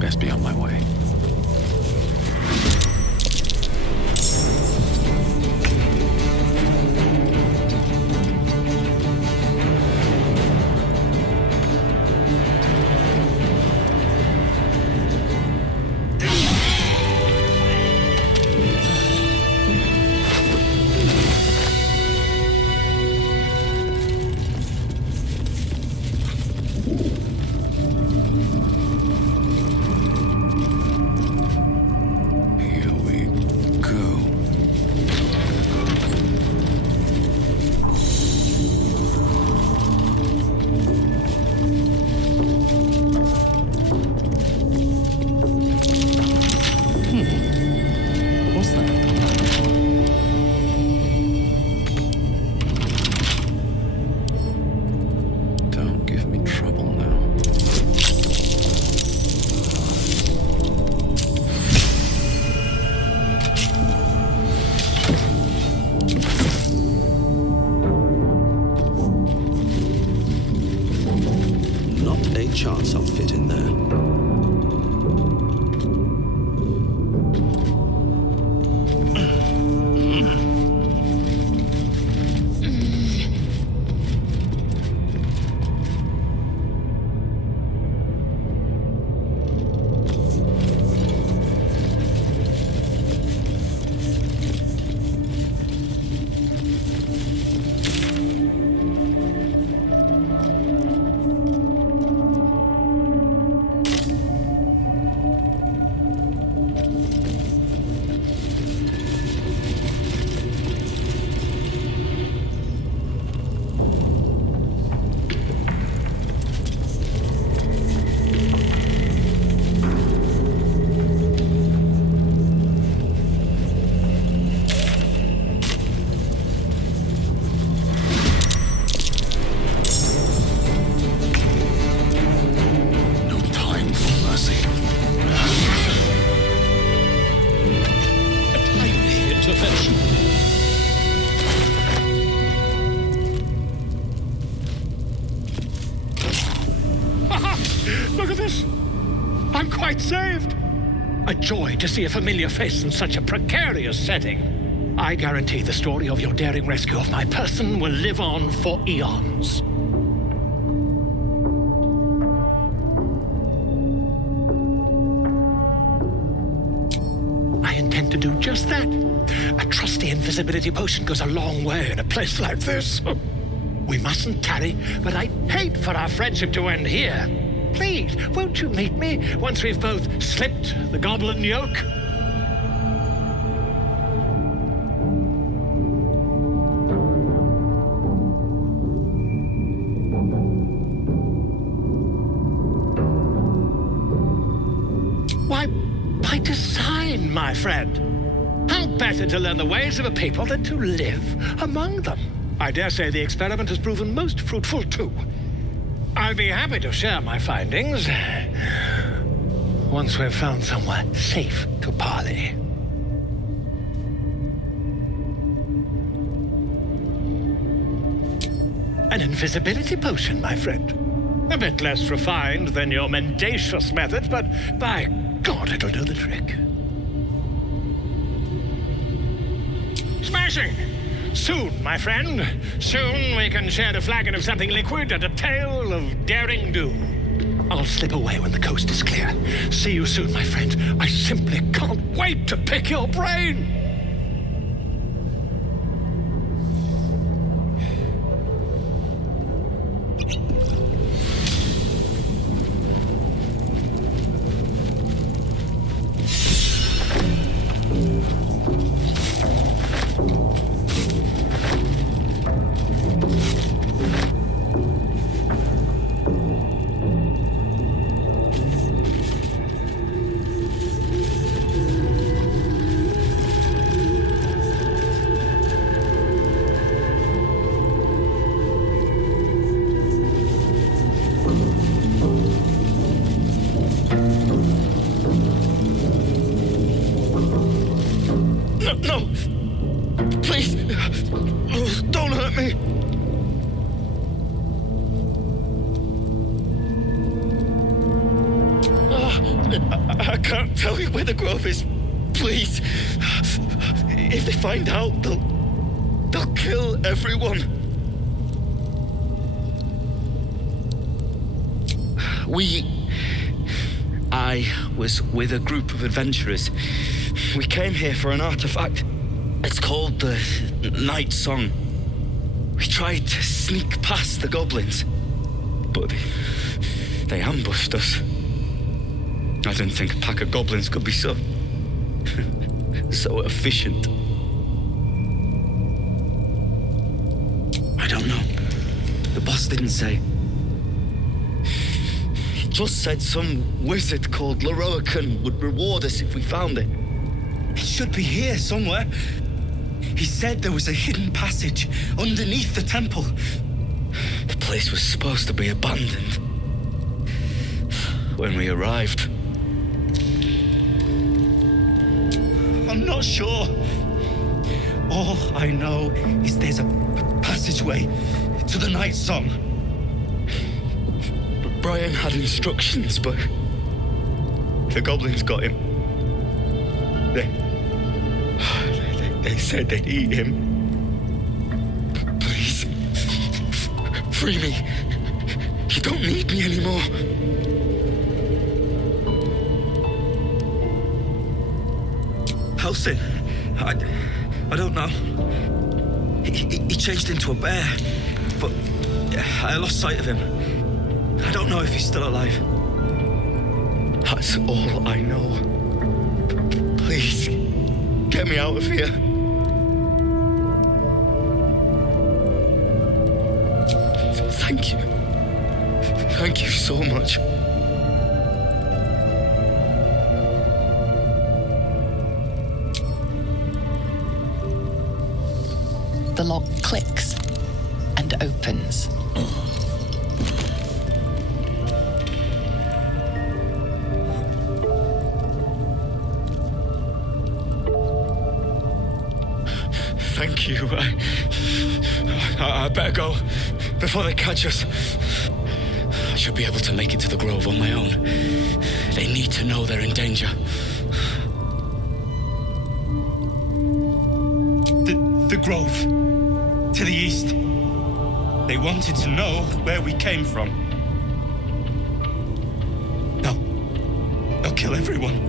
Best be on my way. Here we go. What's that? Don't give me trouble now. Not a chance I'll fit in there. No time for mercy. A timely intervention. Look at this! I'm quite saved! A joy to see a familiar face in such a precarious setting. I guarantee the story of your daring rescue of my person will live on for eons. I intend to do just that. A trusty invisibility potion goes a long way in a place like this. We mustn't tarry, but I'd hate for our friendship to end here. please, won't you meet me once we've both slipped the goblin yoke? Why, by design, my friend. How better to learn the ways of a people than to live among them? I dare say the experiment has proven most fruitful, too. I'll be happy to share my findings once we've found somewhere safe to parley. An invisibility potion, my friend. A bit less refined than your mendacious method, but by God, it'll do the trick. Smashing! Soon, my friend. Soon we can share a flagon of something liquid and a tale of daring do. I'll slip away when the coast is clear. See you soon, my friend. I simply can't wait to pick your brain. No! Please! Don't hurt me! I can't tell you where the grove is. Please! If they find out, they'll kill everyone. I was with a group of adventurers. We came here for an artifact. It's called the Night Song. We tried to sneak past the goblins, but they ambushed us. I didn't think a pack of goblins could be so efficient. I don't know. The boss didn't say. He just said some wizard called Leroican would reward us if we found it. It should be here somewhere. He said there was a hidden passage underneath the temple. The place was supposed to be abandoned when we arrived. I'm not sure. All I know is there's a passageway to the Night Song. Brian had instructions, but the goblins got him. They said they'd eat him. Please, free me. You don't need me anymore. Halsin, I don't know. He changed into a bear, but I lost sight of him. I don't know if he's still alive. That's all I know. Please, get me out of here. Thank you. Thank you so much. The lock clicks and opens. Thank you. I better go before they catch us. I should be able to make it to the grove on my own. They need to know they're in danger. The grove. To the east. They wanted to know where we came from. They'll kill everyone.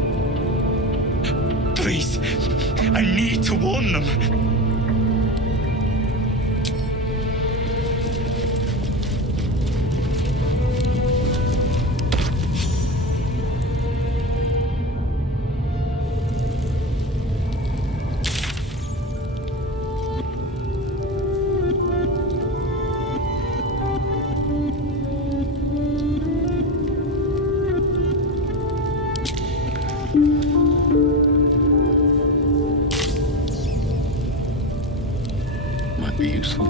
Please, I need to warn them. be useful.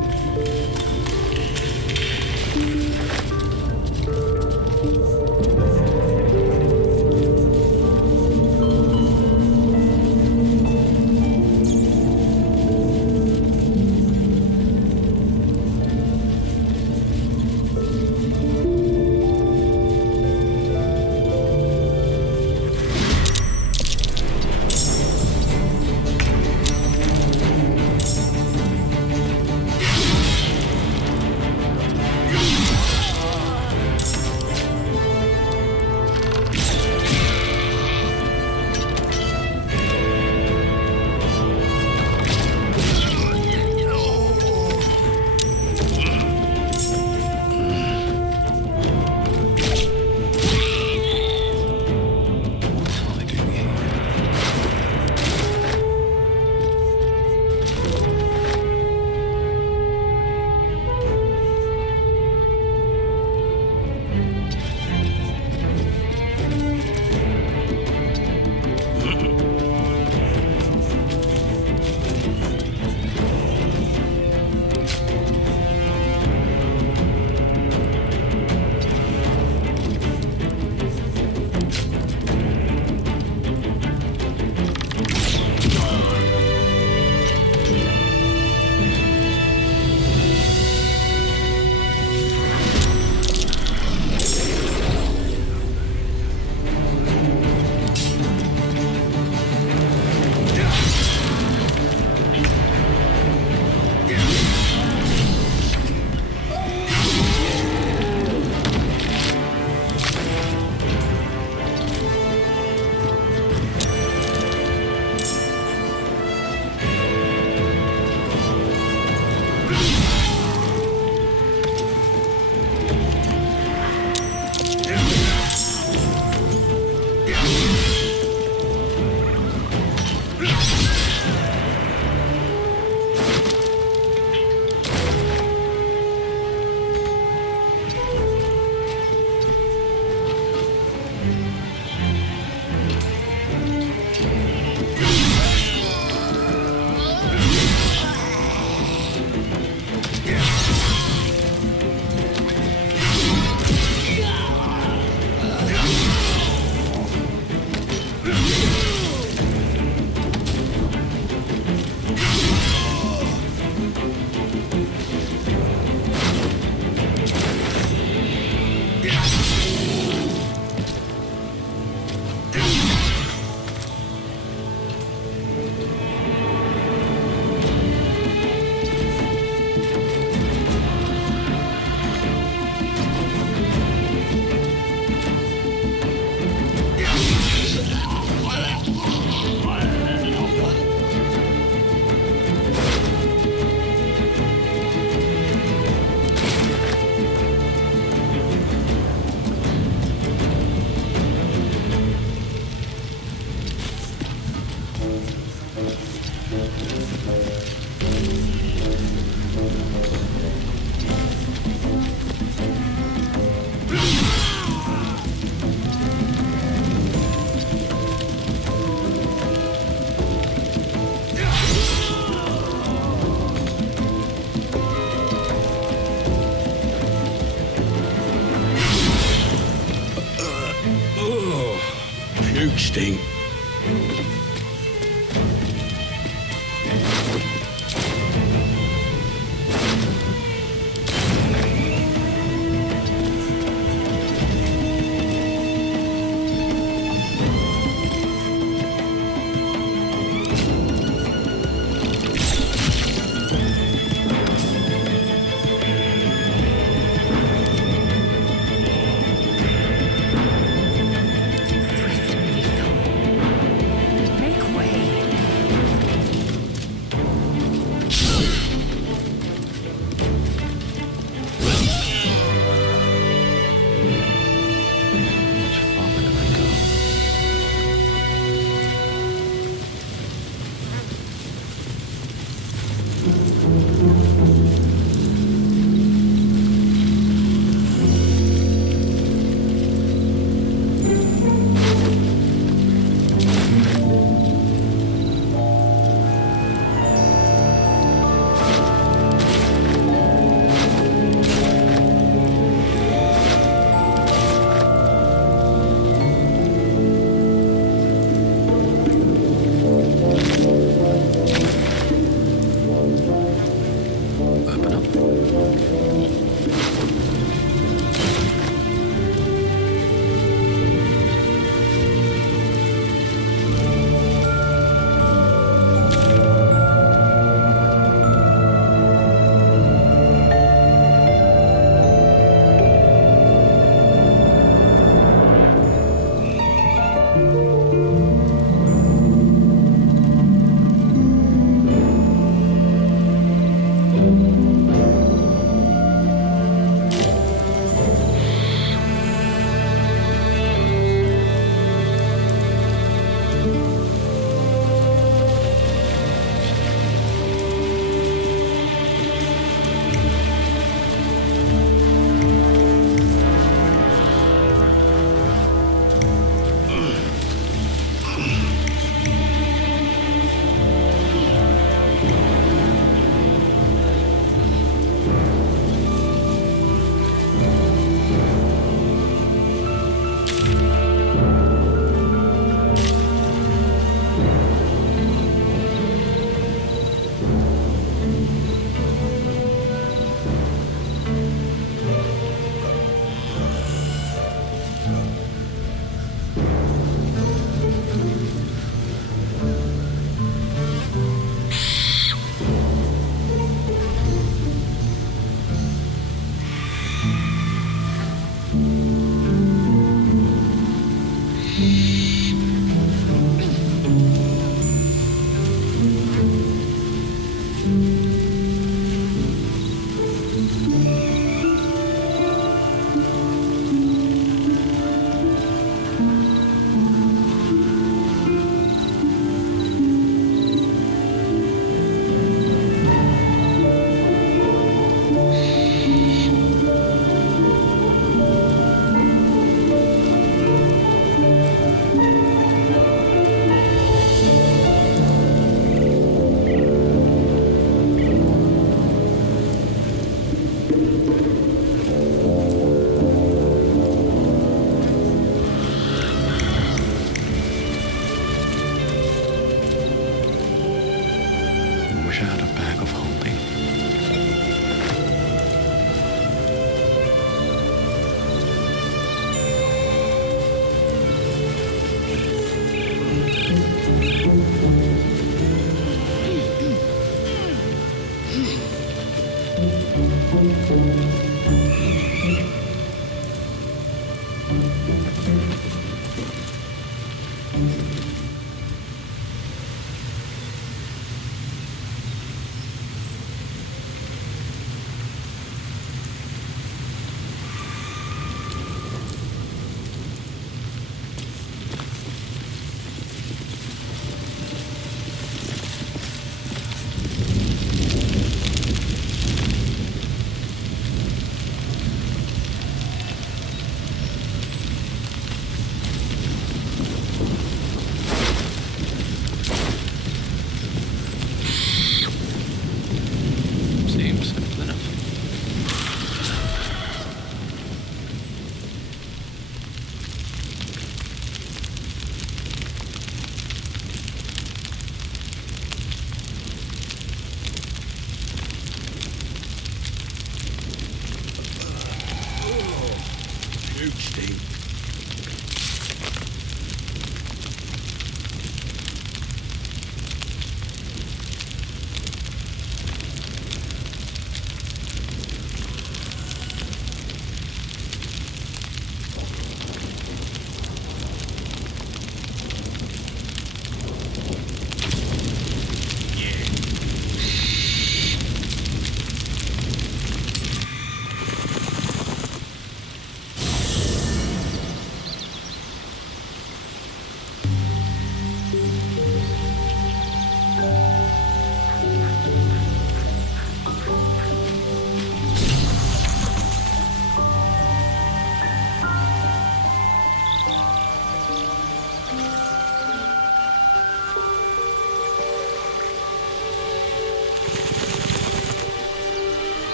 Stink. shared a bag of holding.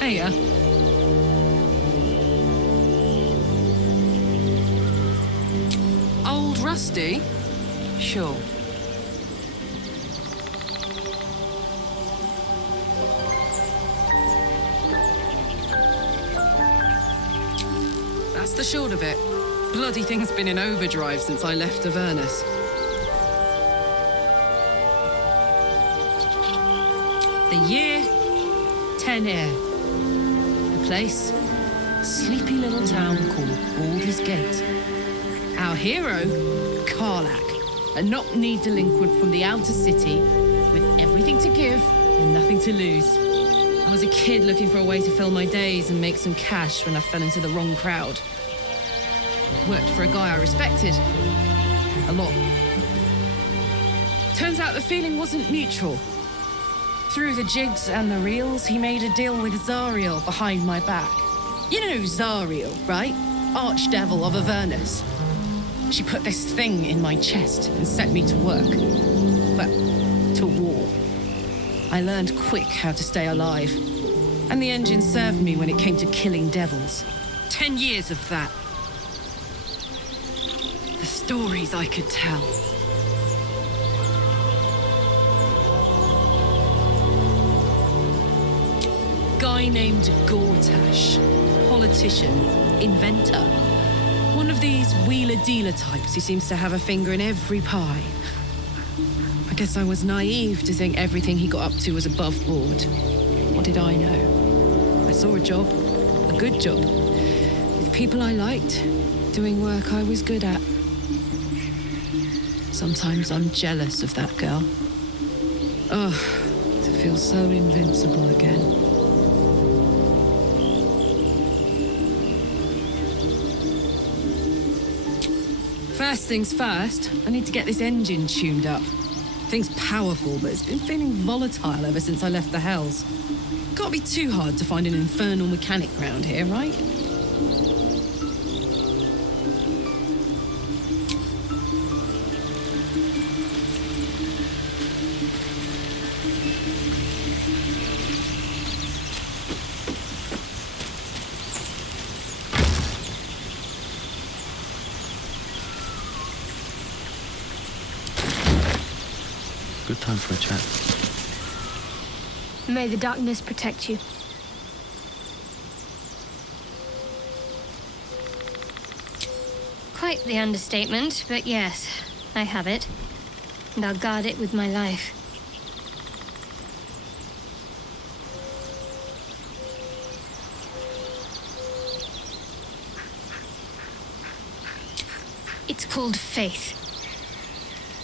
Hiya. Old Rusty? Sure. That's the short of it. Bloody thing's been in overdrive since I left Avernus. The year, 10 Air. The place, sleepy little town called Baldur's Gate. Our hero, Karlach, a knock-knee delinquent from the outer city with everything to give and nothing to lose. I was a kid looking for a way to fill my days and make some cash when I fell into the wrong crowd. Worked for a guy I respected. A lot. Turns out the feeling wasn't mutual. Through the jigs and the reels, he made a deal with Zariel behind my back. You know Zariel, right? Archdevil of Avernus. She put this thing in my chest and set me to work. Well, to war. I learned quick how to stay alive. And the engine served me when it came to killing devils. 10 years of that. The stories I could tell. Guy named Gortash. Politician. Inventor. One of these wheeler-dealer types who seems to have a finger in every pie. I guess I was naive to think everything he got up to was above board. What did I know? I saw a job. A good job. With people I liked. Doing work I was good at. Sometimes I'm jealous of that girl. Oh, to feel so invincible again. First things first, I need to get this engine tuned up. Thing's powerful, but it's been feeling volatile ever since I left the Hells. Can't be too hard to find an infernal mechanic round here, right? Good time for a chat. May the darkness protect you. Quite the understatement, but yes, I have it. And I'll guard it with my life. It's called faith.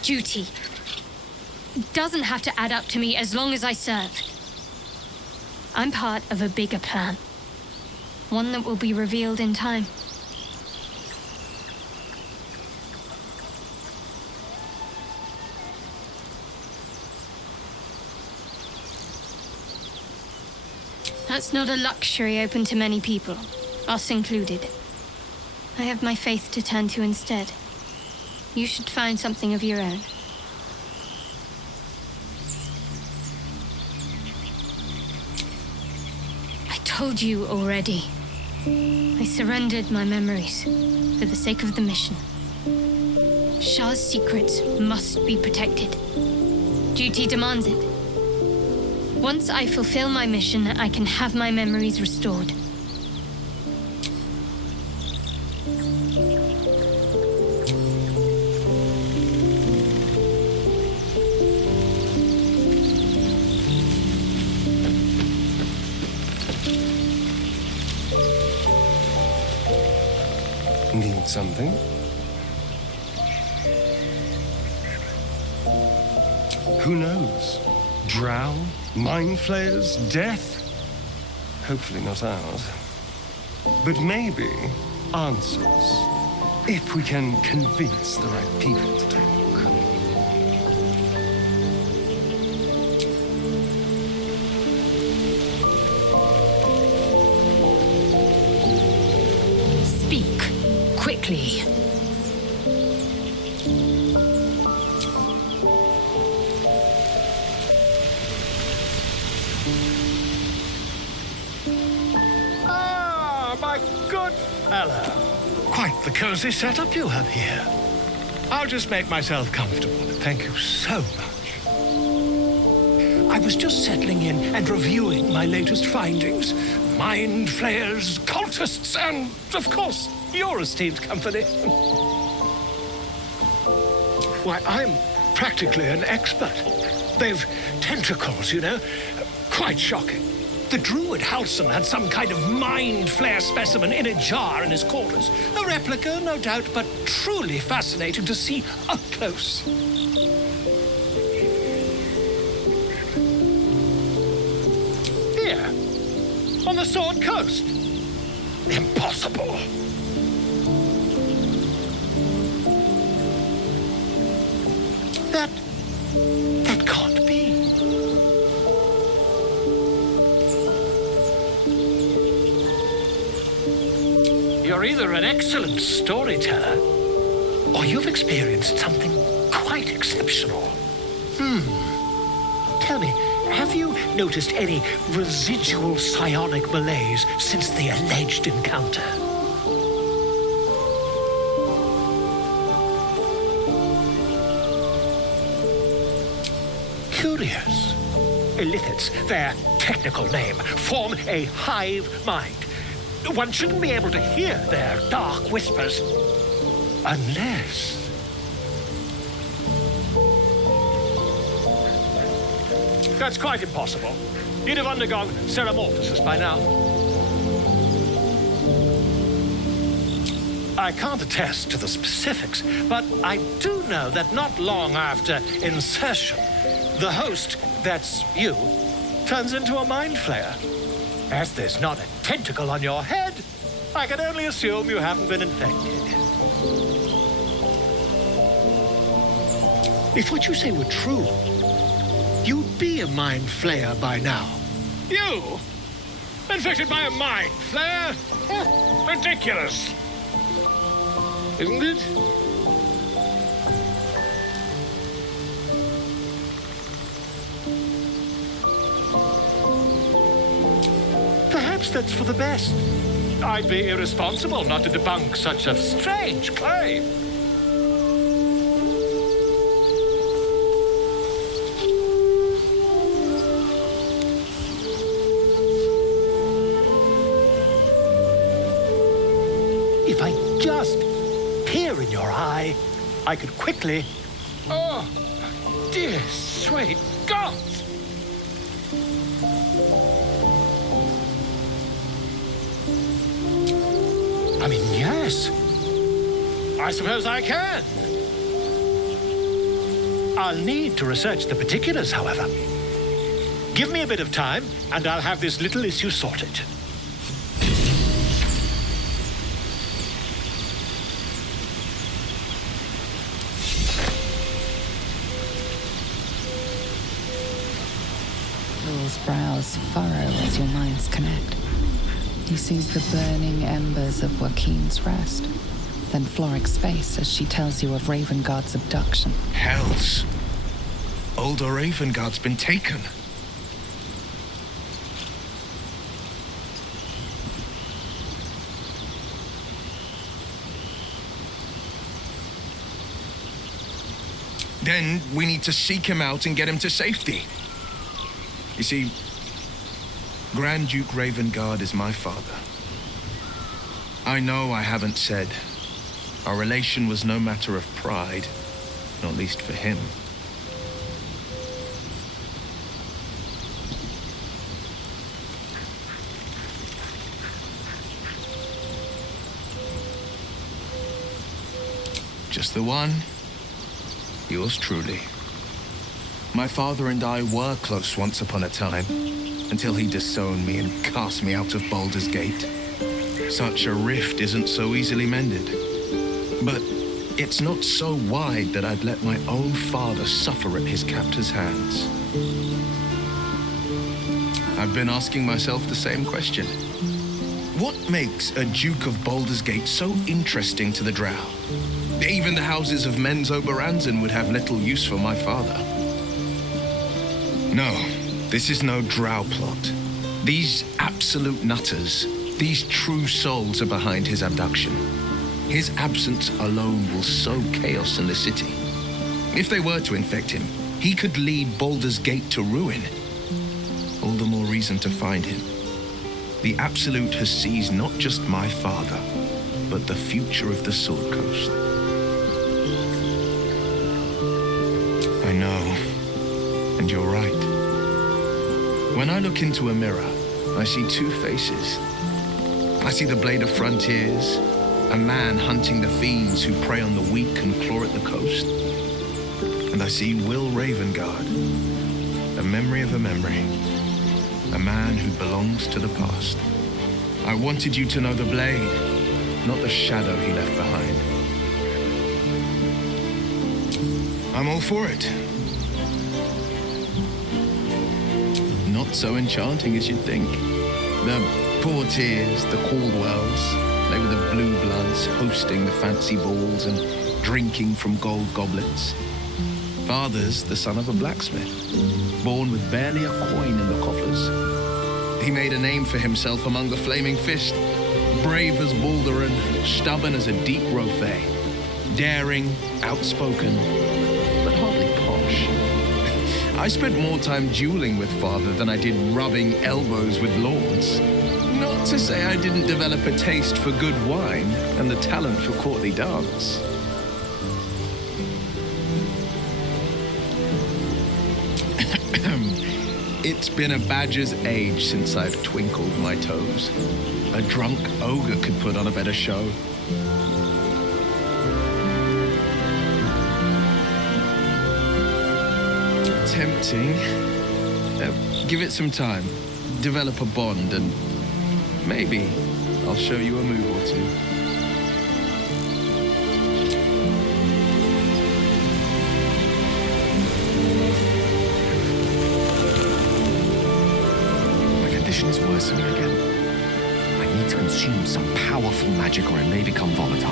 Duty. It doesn't have to add up to me as long as I serve. I'm part of a bigger plan. One that will be revealed in time. That's not a luxury open to many people, us included. I have my faith to turn to instead. You should find something of your own. I told you already. I surrendered my memories for the sake of the mission. Shah's secrets must be protected. Duty demands it. Once I fulfill my mission, I can have my memories restored. Need something? Who knows? Drown? Mind flayers? Death? Hopefully not ours. But maybe answers. If we can convince the right people to talk. Speak quickly. My good fellow. Quite the cozy setup you have here. I'll just make myself comfortable. Thank you so much. I was just settling in and reviewing my latest findings. Mind flayers, cultists, and, of course, your esteemed company. Why, I'm practically an expert. They've tentacles, you know. Quite shocking. The druid Halson had some kind of mind flare specimen in a jar in his quarters. A replica, no doubt, but truly fascinating to see up close. Here, on the Sword Coast. Impossible. That can't be. You're either an excellent storyteller, or you've experienced something quite exceptional. Tell me, have you noticed any residual psionic malaise since the alleged encounter? Curious. Illithids, their technical name, form a hive mind. One shouldn't be able to hear their dark whispers unless... That's quite impossible. You'd have undergone ceramorphosis by now. I can't attest to the specifics, but I do know that not long after insertion, the host, that's you, turns into a mind flayer. As there's not a tentacle on your head, I can only assume you haven't been infected. If what you say were true, you'd be a mind flayer by now. You? Infected by a mind flayer? Ridiculous. Isn't it? Perhaps that's for the best. I'd be irresponsible not to debunk such a strange claim. just here in your eye, I could quickly... Oh, dear sweet gods! I mean, yes. I suppose I can. I'll need to research the particulars, however. Give me a bit of time, and I'll have this little issue sorted. Will's brows furrow as your minds connect. He sees the burning embers of Joaquin's rest, then Floric's face as she tells you of Ravengard's abduction. Hells! Older Ravengard's been taken. Then we need to seek him out and get him to safety. You see, Grand Duke Ravengard is my father. I know I haven't said. Our relation was no matter of pride, not least for him. Just the one. Yours truly. My father and I were close once upon a time, until he disowned me and cast me out of Baldur's Gate. Such a rift isn't so easily mended. But it's not so wide that I'd let my own father suffer at his captor's hands. I've been asking myself the same question. What makes a Duke of Baldur's Gate so interesting to the Drow? Even the houses of Menzo Baranzan would have little use for my father. No, this is no Drow plot. These absolute nutters, these true souls are behind his abduction. His absence alone will sow chaos in the city. If they were to infect him, he could lead Baldur's Gate to ruin. All the more reason to find him. The Absolute has seized not just my father, but the future of the Sword Coast. I know, and you're right. When I look into a mirror, I see two faces. I see the Blade of Frontiers, a man hunting the fiends who prey on the weak and claw at the coast. And I see Will Ravengard, a memory of a memory, a man who belongs to the past. I wanted you to know the Blade, not the shadow he left behind. I'm all for it. Not so enchanting as you'd think. The Portiers, the Caldwells, they were the blue bloods hosting the fancy balls and drinking from gold goblets. Father's the son of a blacksmith, born with barely a coin in the coffers. He made a name for himself among the Flaming Fist, brave as Baldur and stubborn as a deep Rothay, daring, outspoken, but hardly posh. I spent more time dueling with father than I did rubbing elbows with lords. Not to say I didn't develop a taste for good wine and the talent for courtly dance. It's been a badger's age since I've twinkled my toes. A drunk ogre could put on a better show. Tempting. Give it some time. Develop a bond and maybe I'll show you a move or two. Is worsening again. I need to consume some powerful magic or it may become volatile.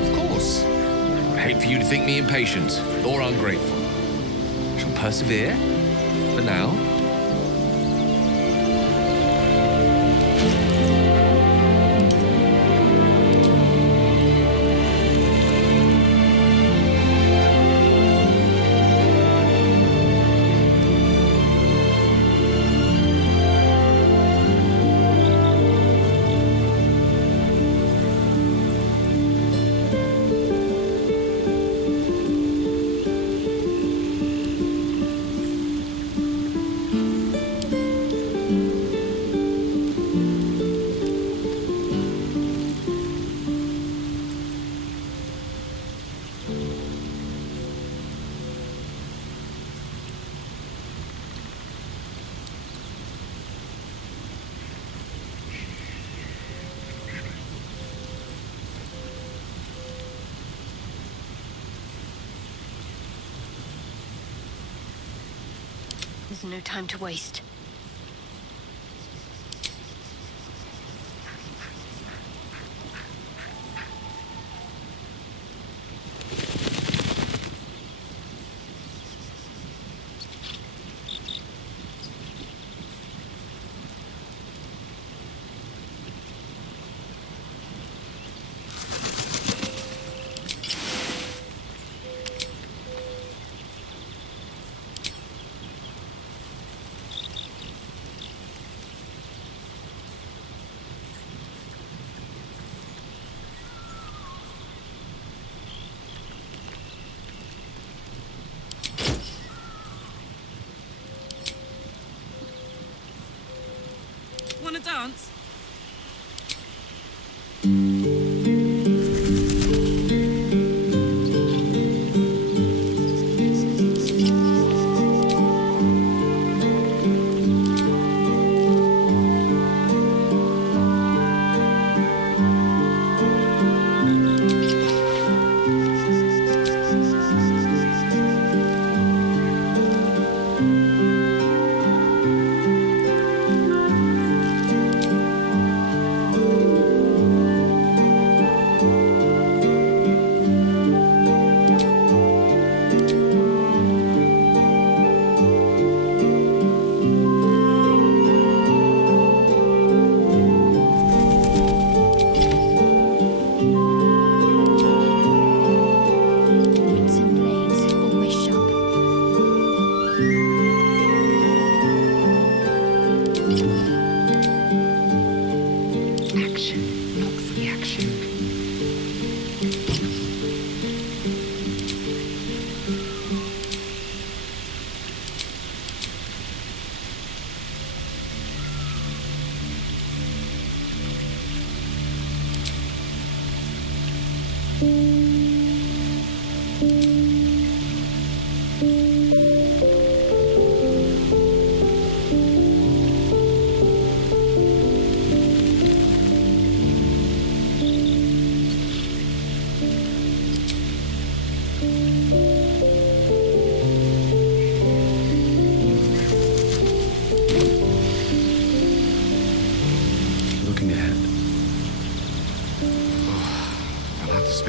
Of course. I hate for you to think me impatient or ungrateful. I shall persevere for now. There's no time to waste. Want to dance?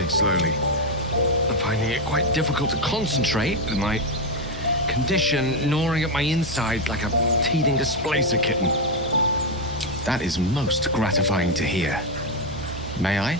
Slowly. I'm finding it quite difficult to concentrate with my condition gnawing at my insides like a teething displacer kitten. That is most gratifying to hear. May I?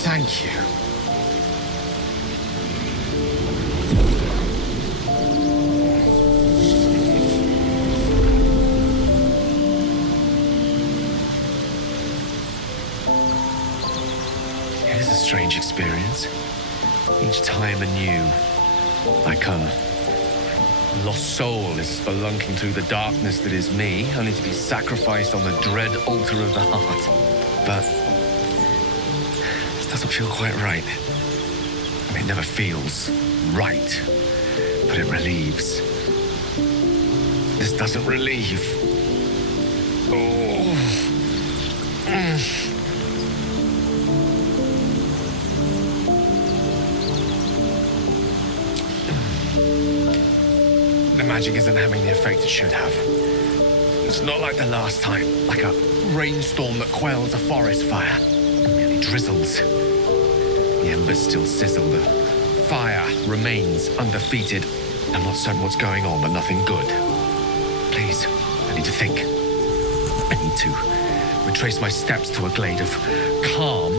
Thank you. It is a strange experience. Each time anew, like a lost soul is spelunking through the darkness that is me, only to be sacrificed on the dread altar of the heart. But doesn't feel quite right. It never feels right, but it relieves. This doesn't relieve. Oh. The magic isn't having the effect it should have. It's not like the last time, like a rainstorm that quells a forest fire. It merely drizzles. The embers still sizzle, the fire remains undefeated. I'm not certain what's going on, but nothing good. Please, I need to think. I need to retrace my steps to a glade of calm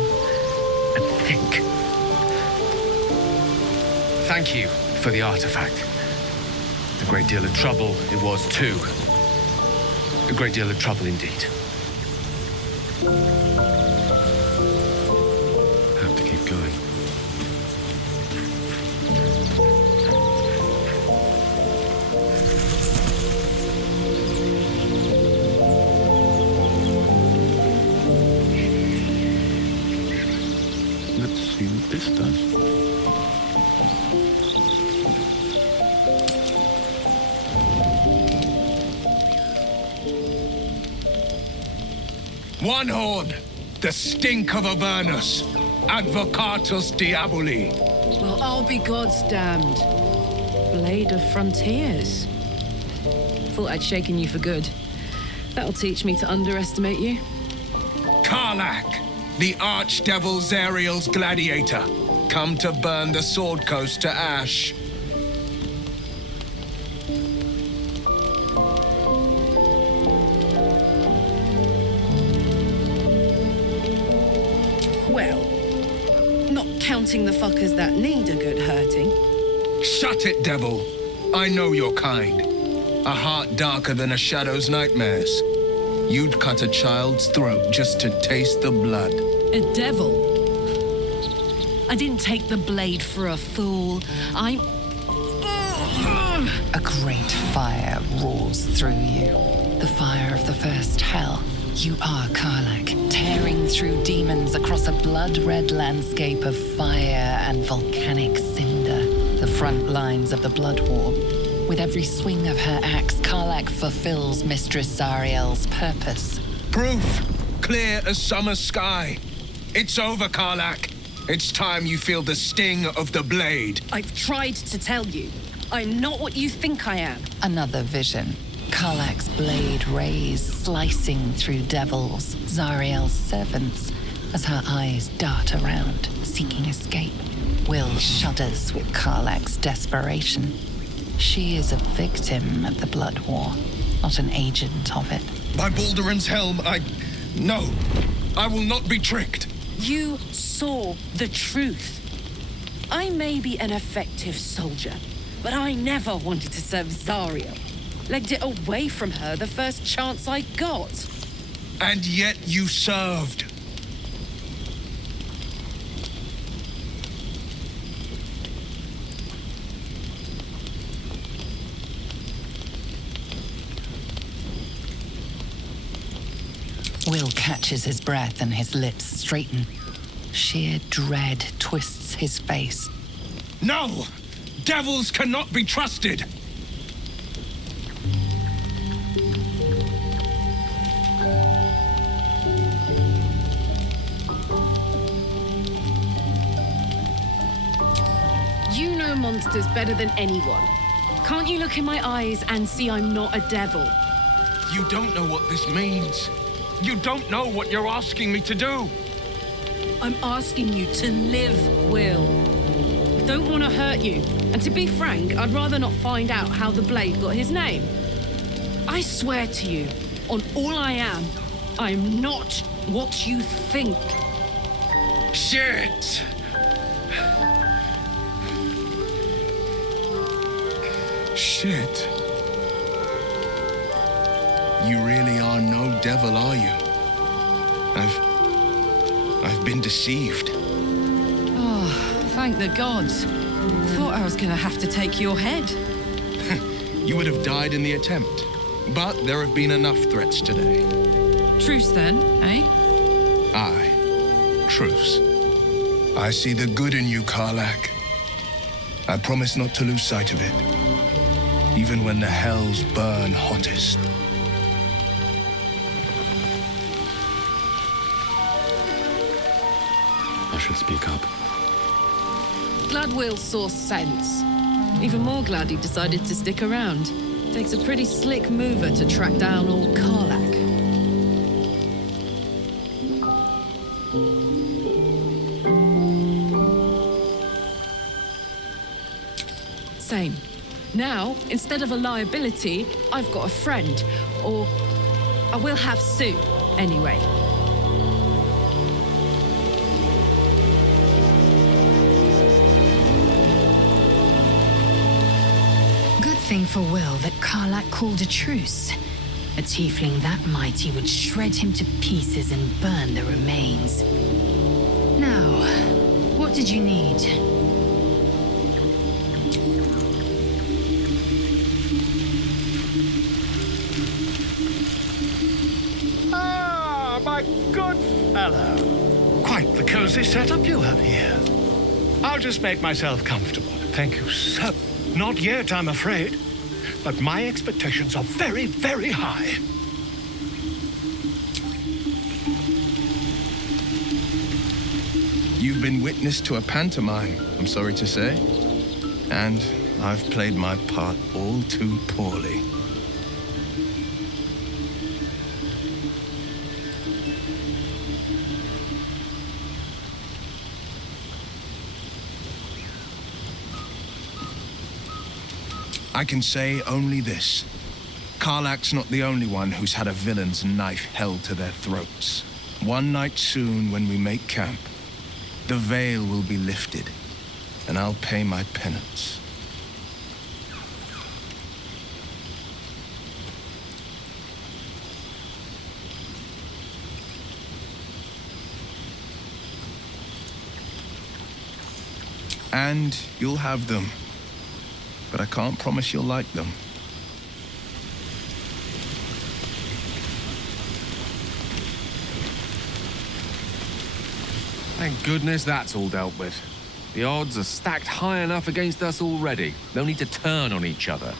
and think. Thank you for the artifact. A great deal of trouble it was too. A great deal of trouble indeed. Have to keep going. One horn, the stink of Avernus, advocatus diaboli. Well, I'll be God's damned. Blade of Frontiers. Thought I'd shaken you for good. That'll teach me to underestimate you. Karlach, the archdevil Zariel's gladiator, come to burn the Sword Coast to ash. Well, not counting the fuckers that need a good hurting. Shut it, devil. I know your kind. A heart darker than a shadow's nightmares. You'd cut a child's throat just to taste the blood. A devil? I didn't take the blade for a fool. I'm... A great fire roars through you. The fire of the first hell. You are Karlach, tearing through demons across a blood-red landscape of fire and volcanic cinder. The front lines of the blood war. With every swing of her axe, Karlach fulfills Mistress Zariel's purpose. Proof! Clear as summer sky. It's over, Karlach. It's time you feel the sting of the blade. I've tried to tell you. I'm not what you think I am. Another vision. Karlach's blade rays slicing through devils, Zariel's servants, as her eyes dart around, seeking escape. Will shudders with Karlach's desperation. She is a victim of the blood war, not an agent of it. By Balduran's helm, No, I will not be tricked. You saw the truth. I may be an effective soldier, but I never wanted to serve Zariel. Legged it away from her the first chance I got. And yet you served. Will catches his breath and his lips straighten. Sheer dread twists his face. No! Devils cannot be trusted! You know monsters better than anyone. Can't you look in my eyes and see I'm not a devil? You don't know what this means. You don't know what you're asking me to do. I'm asking you to live, Will. I don't want to hurt you. And to be frank, I'd rather not find out how the blade got his name. I swear to you, on all I am, I'm not what you think. Shit! Shit. You really are no devil, are you? I've been deceived. Oh, thank the gods. Thought I was gonna have to take your head. You would have died in the attempt. But there have been enough threats today. Truce then, eh? Aye. Truce. I see the good in you, Karlach. I promise not to lose sight of it. Even when the hells burn hottest. I should speak up. Glad Will saw sense. Even more glad he decided to stick around. Takes a pretty slick mover to track down old Karlach. Same. Now, instead of a liability, I've got a friend. Or I will have Sue, anyway. Thing for Will that Karlach called a truce. A tiefling that mighty would shred him to pieces and burn the remains. Now, what did you need? Ah, my good fellow. Quite the cozy setup you have here. I'll just make myself comfortable. Thank you so. Not yet, I'm afraid. But my expectations are very, very high. You've been witness to a pantomime, I'm sorry to say. And I've played my part all too poorly. I can say only this. Karlach's not the only one who's had a villain's knife held to their throats. One night soon, when we make camp, the veil will be lifted, and I'll pay my penance. And you'll have them. But I can't promise you'll like them. Thank goodness that's all dealt with. The odds are stacked high enough against us already. They'll need to turn on each other.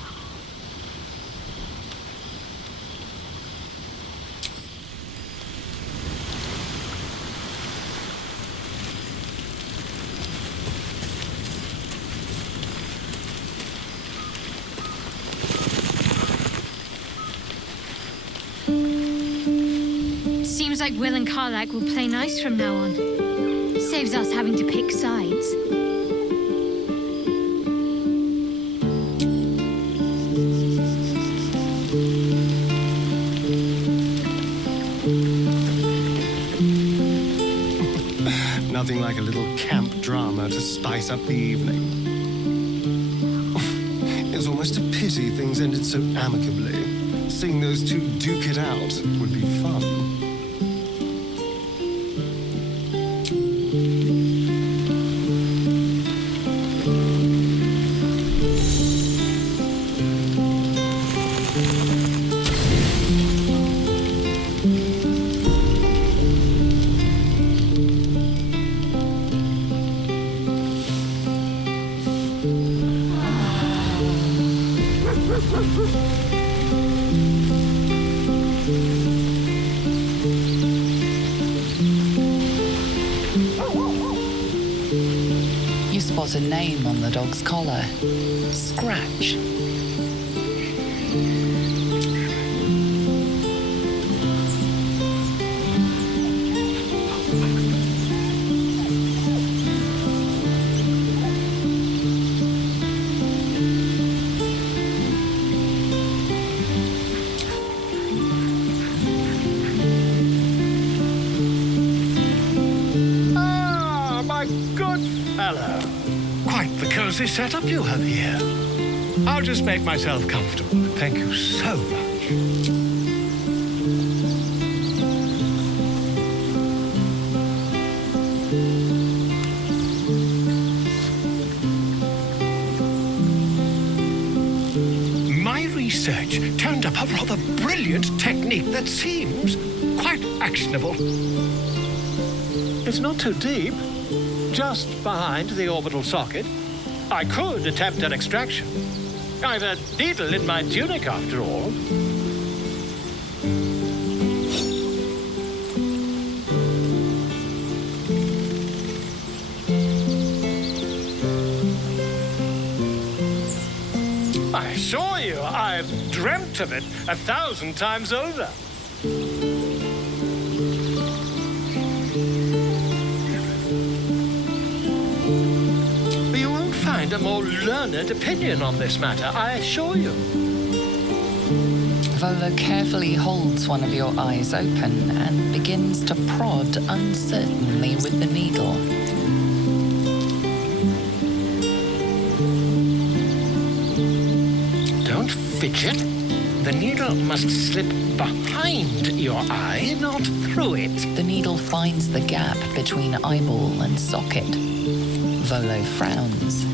Seems like Will and Karlach will play nice from now on. Saves us having to pick sides. Nothing like a little camp drama to spice up the evening. It's almost a pity things ended so amicably. Seeing those two duke it out would be fun. You spot a name on the dog's collar. Scratch. Quite the cozy setup you have here. I'll just make myself comfortable. Thank you so much. My research turned up a rather brilliant technique that seems quite actionable. It's not too deep. Just behind the orbital socket. I could attempt an extraction. I've a needle in my tunic, after all. I assure you, I've dreamt of it 1,000 times over. A more learned opinion on this matter, I assure you. Volo carefully holds one of your eyes open and begins to prod uncertainly with the needle. Don't fidget. The needle must slip behind your eye, not through it. The needle finds the gap between eyeball and socket. Volo frowns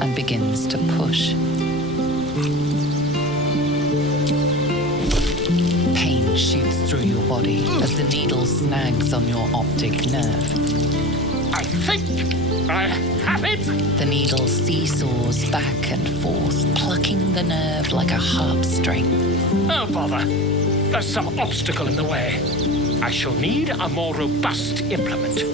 and begins to push. Pain shoots through your body as the needle snags on your optic nerve. I think I have it! The needle seesaws back and forth, plucking the nerve like a harp string. Oh, bother. There's some obstacle in the way. I shall need a more robust implement.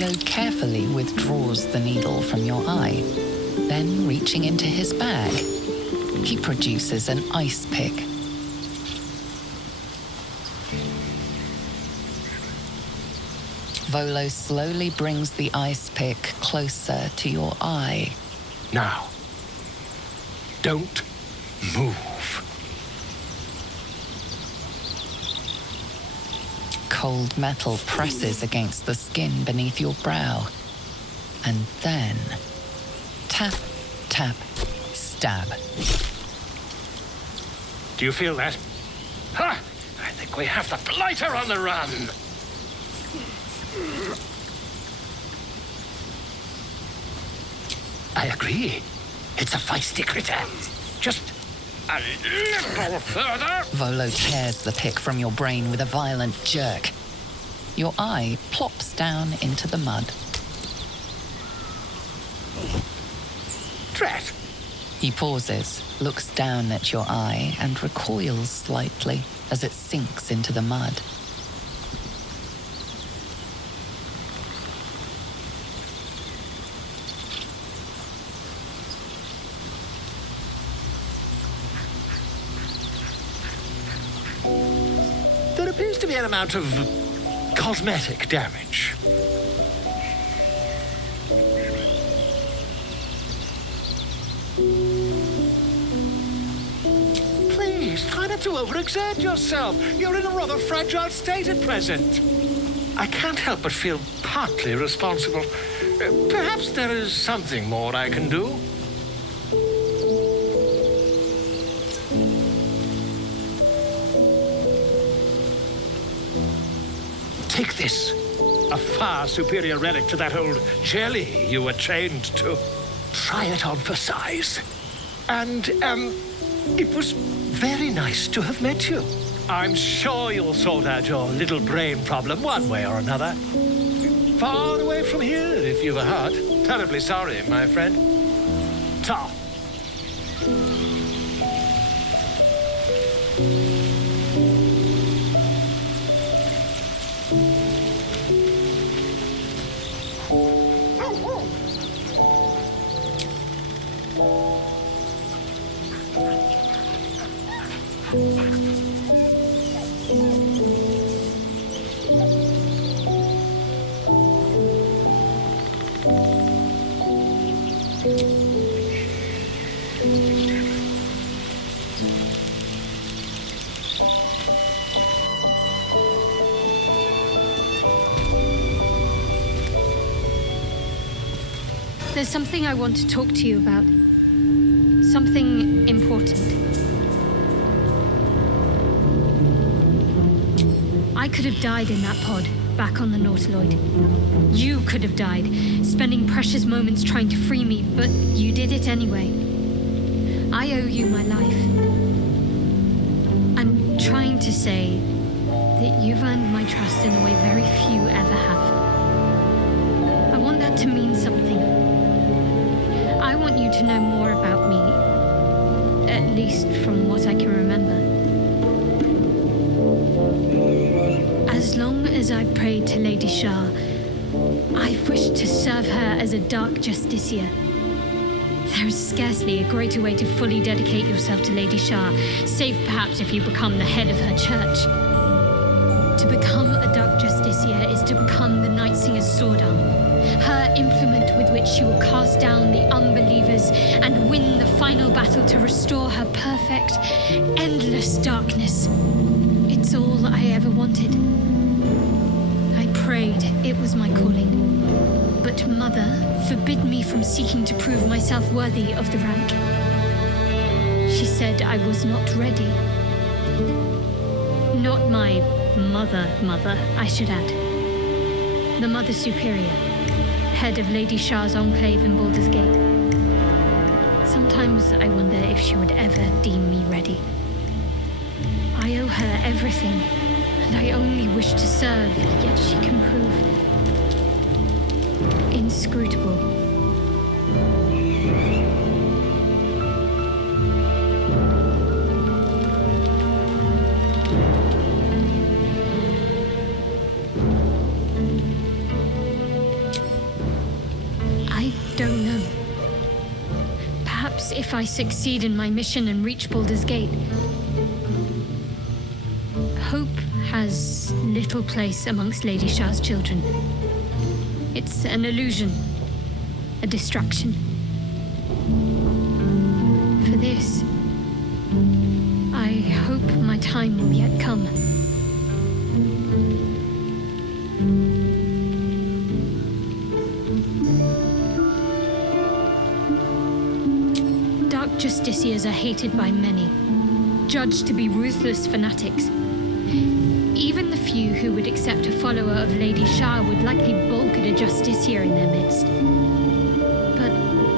Volo carefully withdraws the needle from your eye. Then, reaching into his bag, he produces an ice pick. Volo slowly brings the ice pick closer to your eye. Now, don't move. Cold metal presses against the skin beneath your brow. And then, tap, tap, stab. Do you feel that? Ha! I think we have the blighter on the run. I agree. It's a feisty critter. Just a little further. Volo tears the pick from your brain with a violent jerk. Your eye plops down into the mud. Drat! He pauses, looks down at your eye, and recoils slightly as it sinks into the mud. There appears to be an amount of cosmetic damage. Please, try not to overexert yourself. You're in a rather fragile state at present. I can't help but feel partly responsible. Perhaps there is something more I can do. Take this. A far superior relic to that old jelly you were chained to. Try it on for size. And, it was very nice to have met you. I'm sure you'll sort out your little brain problem one way or another. Far away from here, if you've a heart. Terribly sorry, my friend. Ta. There's something I want to talk to you about. Something important. I could have died in that pod, back on the Nautiloid. You could have died, spending precious moments trying to free me, but you did it anyway. I owe you my life. I'm trying to say that you've earned my trust in a way very few ever have. I want that to mean something. I want you to know more about me, at least from what I can remember. As long as I've prayed to Lady Shah, I've wished to serve her as a dark justiciar. There is scarcely a greater way to fully dedicate yourself to Lady Shah, save perhaps if you become the head of her church. To become a dark justiciar is to become the Night Singer's sword arm, her implement with which she will cast down the unbelievers and win the final battle to restore her perfect, endless darkness. It's all I ever wanted. I prayed it was my calling. But Mother forbid me from seeking to prove myself worthy of the rank. She said I was not ready. Not my mother, I should add. The Mother Superior, head of Lady Shah's enclave in Baldur's Gate. Sometimes I wonder if she would ever deem me ready. I owe her everything, and I only wish to serve, yet she can prove inscrutable. I don't know. Perhaps if I succeed in my mission and reach Baldur's Gate, hope has little place amongst Lady Shah's children. It's an illusion, a distraction. For this, I hope my time will yet come. Dark justiciars are hated by many, judged to be ruthless fanatics. Even the few who would accept a follower of Lady Shah would likely balk at a justiciar in their midst. But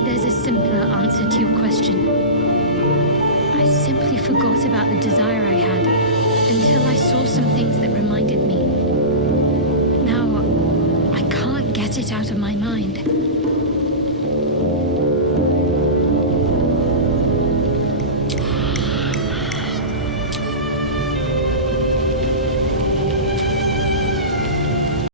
there's a simpler answer to your question. I simply forgot about the desire I had until I saw some things that reminded me. Now, I can't get it out of my mind.